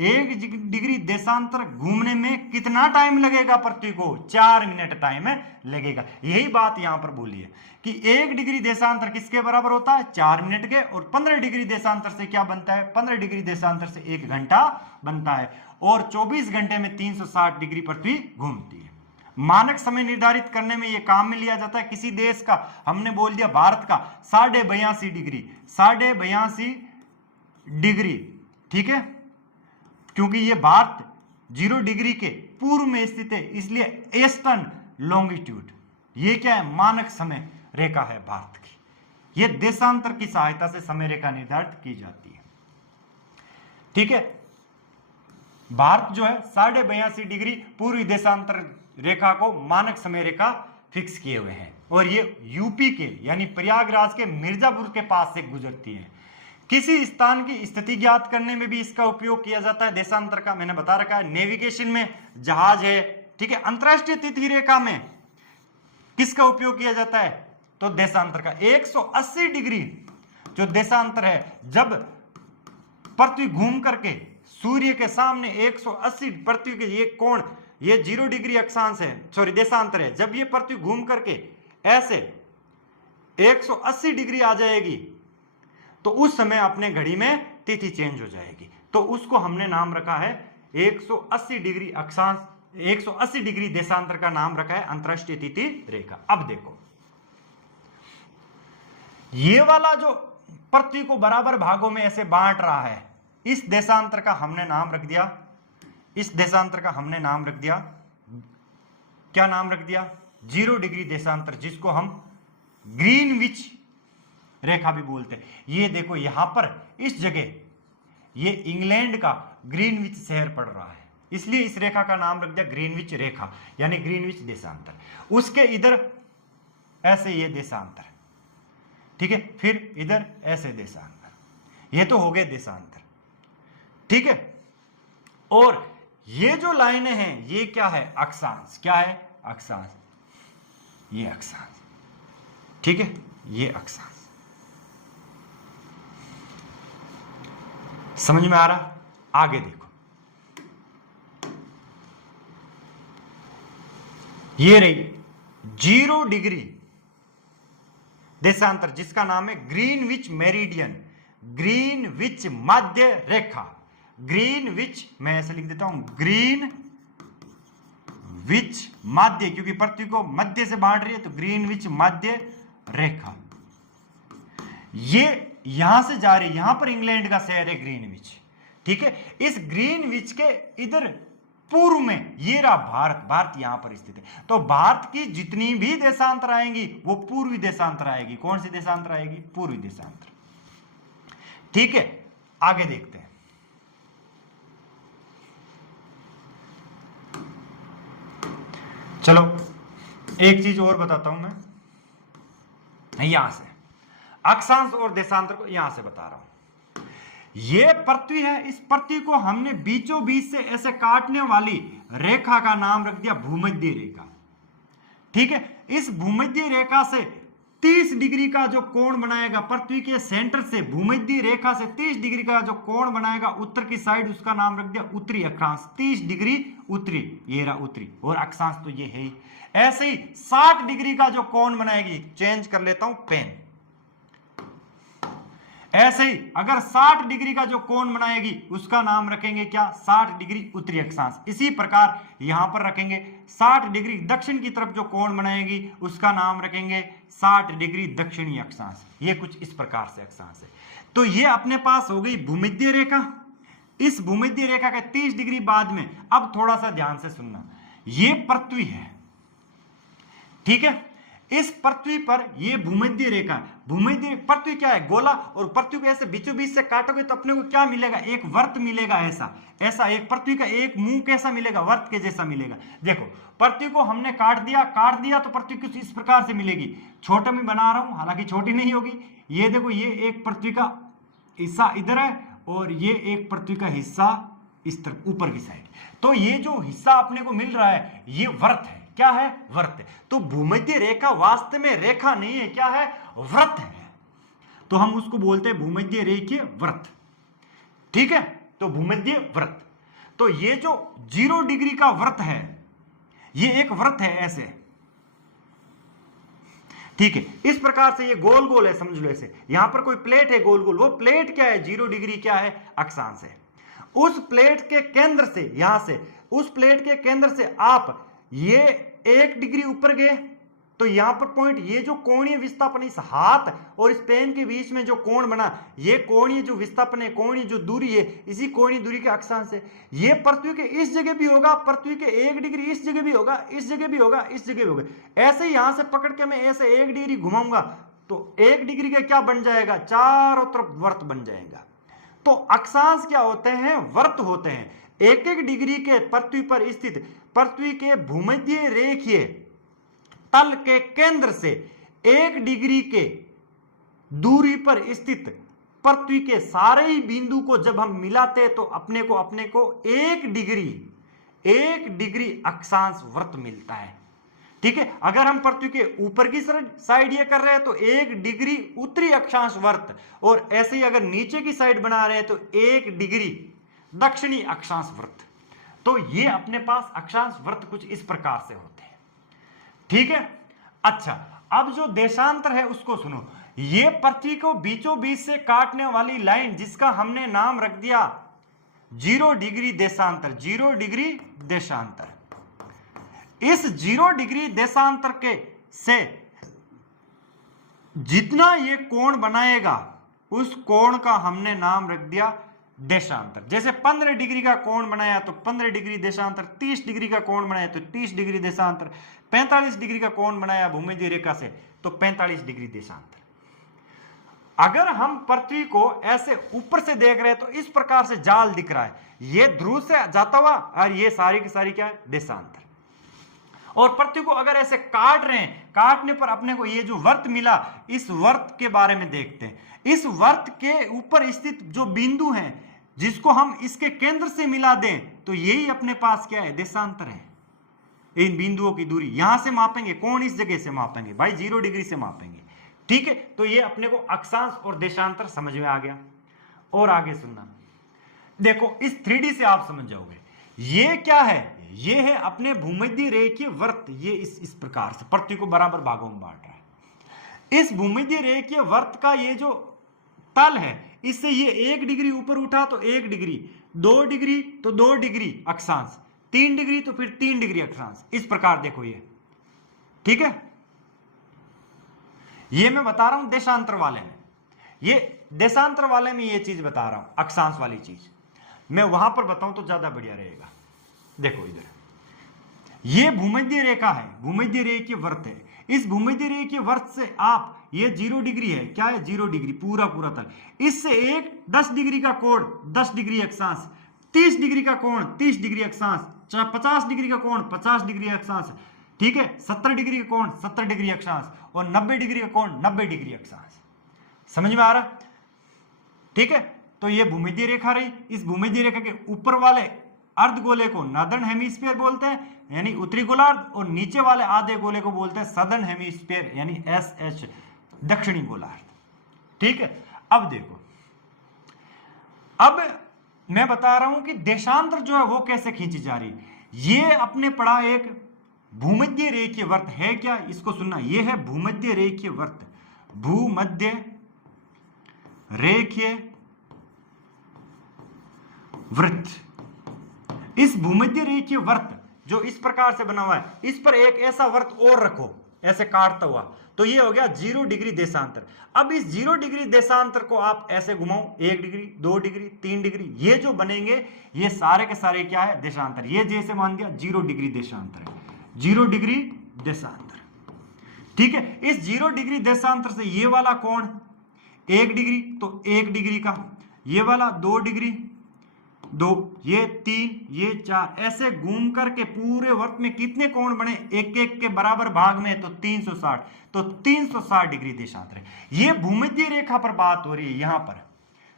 1 डिग्री देशांतर घूमने में कितना टाइम लगेगा पृथ्वी को? 4 मिनट टाइम लगेगा। यही बात यहां पर बोली है कि 1 डिग्री देशांतर किसके बराबर होता है? 4 मिनट के। और 15 डिग्री देशांतर से क्या बनता है? 15 डिग्री देशांतर से 1 घंटा बनता है। और 24 घंटे में 360 डिग्री पृथ्वी घूमती है। मानक समय निर्धारित करने में यह काम में लिया जाता है किसी देश का, हमने बोल दिया भारत का 82.5 डिग्री, 82.5 डिग्री, ठीक है। क्योंकि ये भारत 0 डिग्री के पूर्व में स्थित है, इसलिए ईस्टर्न लॉन्गिट्यूड, ये क्या है, मानक समय रेखा है भारत की। ये देशांतर की सहायता से समय रेखा निर्धारित की जाती है। ठीक है, भारत जो है 82.5 डिग्री पूर्वी देशांतर रेखा को मानक समय रेखा फिक्स किए हुए हैं, और ये यूपी के यानी प्रयागराज के मिर्जापुर के पास से गुजरती है। किसी स्थान की स्थिति ज्ञात करने में भी इसका उपयोग किया जाता है देशांतर का, मैंने बता रखा है। नेविगेशन में जहाज है, ठीक है। अंतरराष्ट्रीय तिथि रेखा में किसका उपयोग किया जाता है, तो देशांतर का। 180 डिग्री जो देशांतर है, जब पृथ्वी घूम करके सूर्य के सामने 180 पृथ्वी के ये कोण, ये 0 डिग्री अक्षांश है, सॉरी देशांतर है। जब ये पृथ्वी घूम करके ऐसे 180 डिग्री आ जाएगी तो उस समय अपने घड़ी में तिथि चेंज हो जाएगी, तो उसको हमने नाम रखा है 180 डिग्री अक्षांश, 180 डिग्री देशांतर का नाम रखा है अंतरराष्ट्रीय तिथि रेखा। अब देखो, ये वाला जो पृथ्वी को बराबर भागों में ऐसे बांट रहा है, इस देशांतर का हमने नाम रख दिया, इस देशांतर का हमने नाम रख दिया, क्या नाम रख दिया, 0 डिग्री देशांतर, जिसको हम ग्रीनविच रेखा भी बोलते हैं। ये देखो यहां पर इस जगह ये इंग्लैंड का ग्रीनविच शहर पड़ रहा है, इसलिए इस रेखा का नाम रख दिया ग्रीनविच रेखा, यानी ग्रीनविच देशांतर। उसके इधर ऐसे ये देशांतर, ठीक है, फिर इधर ऐसे देशांतर, ये तो हो गए देशांतर, ठीक है। और ये जो लाइनें हैं ये क्या है, अक्षांश, क्या है, अक्षांश, ये अक्षांश, ठीक है, ये अक्षांश। समझ में आ रहा? आगे देखो, ये रही 0 डिग्री देशांतर, जिसका नाम है ग्रीनविच मेरिडियन, ग्रीनविच मध्य रेखा, ग्रीनविच, मैं ऐसे लिख देता हूं, ग्रीनविच मध्य, क्योंकि पृथ्वी को मध्य से बांट रही है तो ग्रीनविच मध्य रेखा। ये यहां से जा रही है, यहां पर इंग्लैंड का शहर है ग्रीनविच, ठीक है। इस ग्रीनविच के इधर पूर्व में ये रहा भारत, भारत यहां पर स्थित है। तो भारत की जितनी भी देशांतर आएंगी वो पूर्वी देशांतर आएगी। कौन सी देशांतर आएगी, पूर्वी देशांतर, ठीक है। आगे देखते हैं, चलो एक चीज और बताता हूं मैं, यहां से अक्षांश और देशांतर को यहां से बता रहा हूं। ये पृथ्वी है, इस पृथ्वी को हमने बीचों बीच से ऐसे काटने वाली रेखा का नाम रख दिया भूमध्य रेखा, ठीक है। इस भूमध्य रेखा से 30 डिग्री का जो कोण बनाएगा, पृथ्वी के सेंटर से भूमध्य रेखा से 30 डिग्री का जो कोण बनाएगा उत्तर की साइड, उसका नाम रख दिया उत्तरी अक्षांश, 30 डिग्री उत्तरी, ये रहा उत्तरी, और अक्षांश तो ये है ही। ऐसे ही 60 डिग्री का जो कोण बनाएगी, चेंज कर लेता हूं पेन, ऐसे ही अगर 60 डिग्री का जो कोण बनाएगी उसका नाम रखेंगे क्या, 60 डिग्री उत्तरी अक्षांश। इसी प्रकार यहां पर रखेंगे 60 डिग्री दक्षिण की तरफ जो कोण बनाएगी उसका नाम रखेंगे 60 डिग्री दक्षिणी अक्षांश। ये कुछ इस प्रकार से अक्षांश है। तो ये अपने पास हो गई भूमध्य रेखा। इस भूमध्य रेखा के 30 डिग्री बाद में, अब थोड़ा सा ध्यान से सुनना, ये पृथ्वी है, ठीक है। इस पृथ्वी पर ये भूमध्य रेखा, भूमध्य पृथ्वी क्या है, गोला, और पृथ्वी को ऐसे बीचों बीच से काटोगे तो अपने को क्या मिलेगा, एक वर्त मिलेगा। ऐसा ऐसा एक पृथ्वी का एक मुंह कैसा मिलेगा, वर्त के जैसा मिलेगा। देखो पृथ्वी को हमने काट दिया तो पृथ्वी कुछ इस प्रकार से मिलेगी। छोटा में बना रहा हूं, हालांकि छोटी नहीं होगी। ये देखो, ये एक पृथ्वी का हिस्सा इधर है और ये एक पृथ्वी का हिस्सा इस तरफ ऊपर की साइड। तो ये जो हिस्सा अपने को मिल रहा है ये वर्त है। क्या है, वर्त। तो भूमध्य रेखा वास्तव में रेखा नहीं है, क्या है, व्रत है। तो हम उसको बोलते हैं भूमध्य रेखीय व्रत, ठीक है। तो भूमध्य व्रत, तो ये जो 0 डिग्री का व्रत है ये एक व्रत है, ऐसे, ठीक है। इस प्रकार से ये गोल गोल है, समझ लो ऐसे। यहां पर कोई प्लेट है गोल गोल, वो प्लेट क्या है, 0 डिग्री क्या है, अक्षांश है। उस प्लेट के केंद्र से, यहां से उस प्लेट के केंद्र से आप ये 1 डिग्री ऊपर गए, तो यहां पर पॉइंट, ये जो कोणीय विस्थापन इस हाथ और इस पेन के बीच में जो कोण बना, ये कोणीय जो विस्थापन है, कोणीय जो दूरी है, इसी कोणीय दूरी के अक्षांश है। ये पृथ्वी के इस जगह भी होगा, पृथ्वी के 1 डिग्री इस जगह भी होगा, इस जगह भी होगा, इस जगह भी होगा। ऐसे ही यहां से पकड़ के मैं ऐसे 1 डिग्री घुमाऊंगा तो 1 डिग्री का क्या बन जाएगा, चारों तरफ वर्त बन जाएगा। तो अक्षांश क्या होते हैं, वर्त होते हैं। 1-1 डिग्री के पृथ्वी पर स्थित, पृथ्वी के भूमध्य रेखीय तल के केंद्र से 1 डिग्री के दूरी पर स्थित पृथ्वी के सारे ही बिंदु को जब हम मिलाते हैं तो अपने को 1 डिग्री अक्षांश वर्त मिलता है। ठीक है, अगर हम पृथ्वी के ऊपर की साइड ये कर रहे हैं तो 1 डिग्री उत्तरी अक्षांश वर्त, और ऐसे ही अगर नीचे की साइड बना रहे हैं तो 1 डिग्री दक्षिणी अक्षांश वर्त। तो ये अपने पास अक्षांश वर्त कुछ इस प्रकार से होते हैं। ठीक है, अच्छा, अब जो देशांतर है उसको सुनो। ये पृथ्वी को बीचों बीच से काटने वाली लाइन जिसका हमने नाम रख दिया 0 डिग्री देशांतर, 0 डिग्री देशांतर। इस 0 डिग्री देशांतर के से जितना ये कोण बनाएगा उस कोण का हमने नाम रख दिया देशांतर। जैसे 15 डिग्री का कोण बनाया तो 15 डिग्री देशांतर, 30 डिग्री का कोण बनाया तो 30 डिग्री देशांतर, 45 डिग्री का कोण बनाया भूमध्य रेखा से तो 45 डिग्री देशांतर। अगर हम पृथ्वी को ऐसे ऊपर से देख रहे हैं तो इस प्रकार से जाल दिख रहा है, ये ध्रुव से जाता हुआ और ये सारी की सारी क्या है, देशांतर। और पृथ्वी को अगर ऐसे काट रहे हैं, काटने पर अपने को ये जो वर्त मिला, इस वर्त के बारे में देखते हैं। इस वर्त के ऊपर स्थित जो बिंदु हैं जिसको हम इसके केंद्र से मिला दें तो यही अपने पास क्या है, देशांतर है। इन बिंदुओं की दूरी यहां से मापेंगे, कौन इस जगह से मापेंगे भाई, 0 डिग्री से मापेंगे। ठीक है, तो ये अपने को अक्षांश और देशांतर समझ में आ गया। और आगे सुनना, देखो इस 3D से आप समझ जाओगे ये क्या है, ये है अपने भूमध्य रेखीय वर्त। ये इस प्रकार से पृथ्वी को बराबर भागों में बांट रहा है। इस भूमध्य रेखीय वर्त का ये जो तल है, इससे ये 1 डिग्री ऊपर उठा तो 1 डिग्री, 2 डिग्री तो 2 डिग्री अक्षांश, 3 डिग्री तो फिर 3 डिग्री अक्षांश। इस प्रकार देखो ये, ठीक है, ये मैं बता रहा हूं देशांतर वाले में, ये देशांतर वाले में ये चीज बता रहा हूं, अक्षांश वाली चीज मैं वहां पर बताऊं तो ज्यादा बढ़िया रहेगा। देखो इधर ये भूमध्य रेखा है, भूमध्य रेखीय वर्त है। इस भूमध्य रेखीय वर्त से आप, ये 0 डिग्री है, क्या है 0 डिग्री पूरा पूरा तल, इससे एक 10 डिग्री का कोण 10 डिग्री अक्षांश, 30 डिग्री का कोण 30 डिग्री अक्षांश, 50 डिग्री का कोण 50 डिग्री अक्षांश, ठीक है, 70 डिग्री का कोण 70 डिग्री अक्षांश और 90 डिग्री का कोण 90 डिग्री अक्षांश। समझ में आ रहा? ठीक है, तो ये भूमध्य रेखा रही। इस भूमध्य रेखा के ऊपर वाले अर्धगोले को नॉर्दर्न हेमिस्फीयर बोलते हैं यानी उत्तरी गोलार्ध, और नीचे वाले आधे गोले को बोलते हैं सदर्न हेमिस्फीयर यानी SH दक्षिणी गोलार्ध। ठीक है, अब देखो, अब मैं बता रहा हूं कि देशांतर जो है वो कैसे खींची जा रही है। ये अपने पढ़ा एक भूमध्य रेखीय वर्त है, क्या, इसको सुनना, ये है भूमध्य रेखीय वर्त, भूमध्य रेखीय वृत्त। इस भूमध्य रेखीय वर्त जो इस प्रकार से बना हुआ है, इस पर एक ऐसा वर्त और रखो ऐसे काटता हुआ, तो ये हो गया 0 डिग्री देशांतर। अब इस 0 डिग्री देशांतर को आप ऐसे घुमाओ, 1 डिग्री 2 डिग्री 3 डिग्री, ये जो बनेंगे ये सारे के सारे क्या है, देशांतर। ये जैसे मान दिया 0 डिग्री देशांतर है, 0 डिग्री देशांतर। ठीक है, इस 0 डिग्री देशांतर से ये वाला कोण 1 डिग्री तो 1 डिग्री का, ये वाला 2 डिग्री 2, ये 3, ये 4, ऐसे घूम करके पूरे वर्त में कितने कोण बने, एक एक के बराबर भाग में तो 360, तो 360 डिग्री देशांतर है। ये भूमध्य रेखा पर बात हो रही है, यहां पर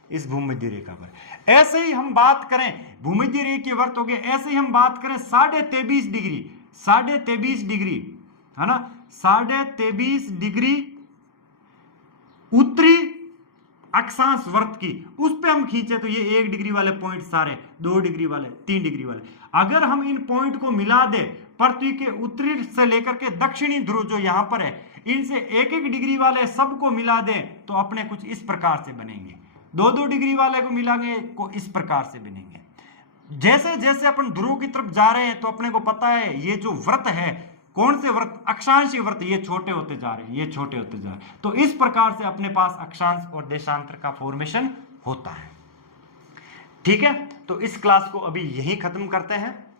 इस भूमध्य रेखा पर। ऐसे ही हम बात करें, भूमध्य रेखीय वर्त हो गए, ऐसे ही हम बात करें 23.5 डिग्री, 23.5 डिग्री है ना, 23.5 डिग्री उत्तरी अक्षांश वर्त की, उस पे हम खींचे तो ये 1 डिग्री वाले पॉइंट सारे, 2 डिग्री वाले, 3 डिग्री वाले, अगर हम इन पॉइंट को मिला दे, पृथ्वी के उत्तरी से लेकर के दक्षिणी ध्रुव जो यहां पर है, इनसे 1-1 डिग्री वाले सबको मिला दे तो अपने कुछ इस प्रकार से बनेंगे। 2-2 डिग्री वाले को मिलाएंगे को इस प्रकार से बनेंगे। जैसे जैसे अपन ध्रुव की तरफ जा रहे हैं तो अपने को पता है ये जो व्रत है कौन से वृत्त, अक्षांशीय वृत्त, ये छोटे होते जा रहे हैं, ये छोटे होते जा रहे हैं। तो इस प्रकार से अपने पास अक्षांश और देशांतर का फॉर्मेशन होता है। ठीक है, तो इस क्लास को अभी यही खत्म करते हैं।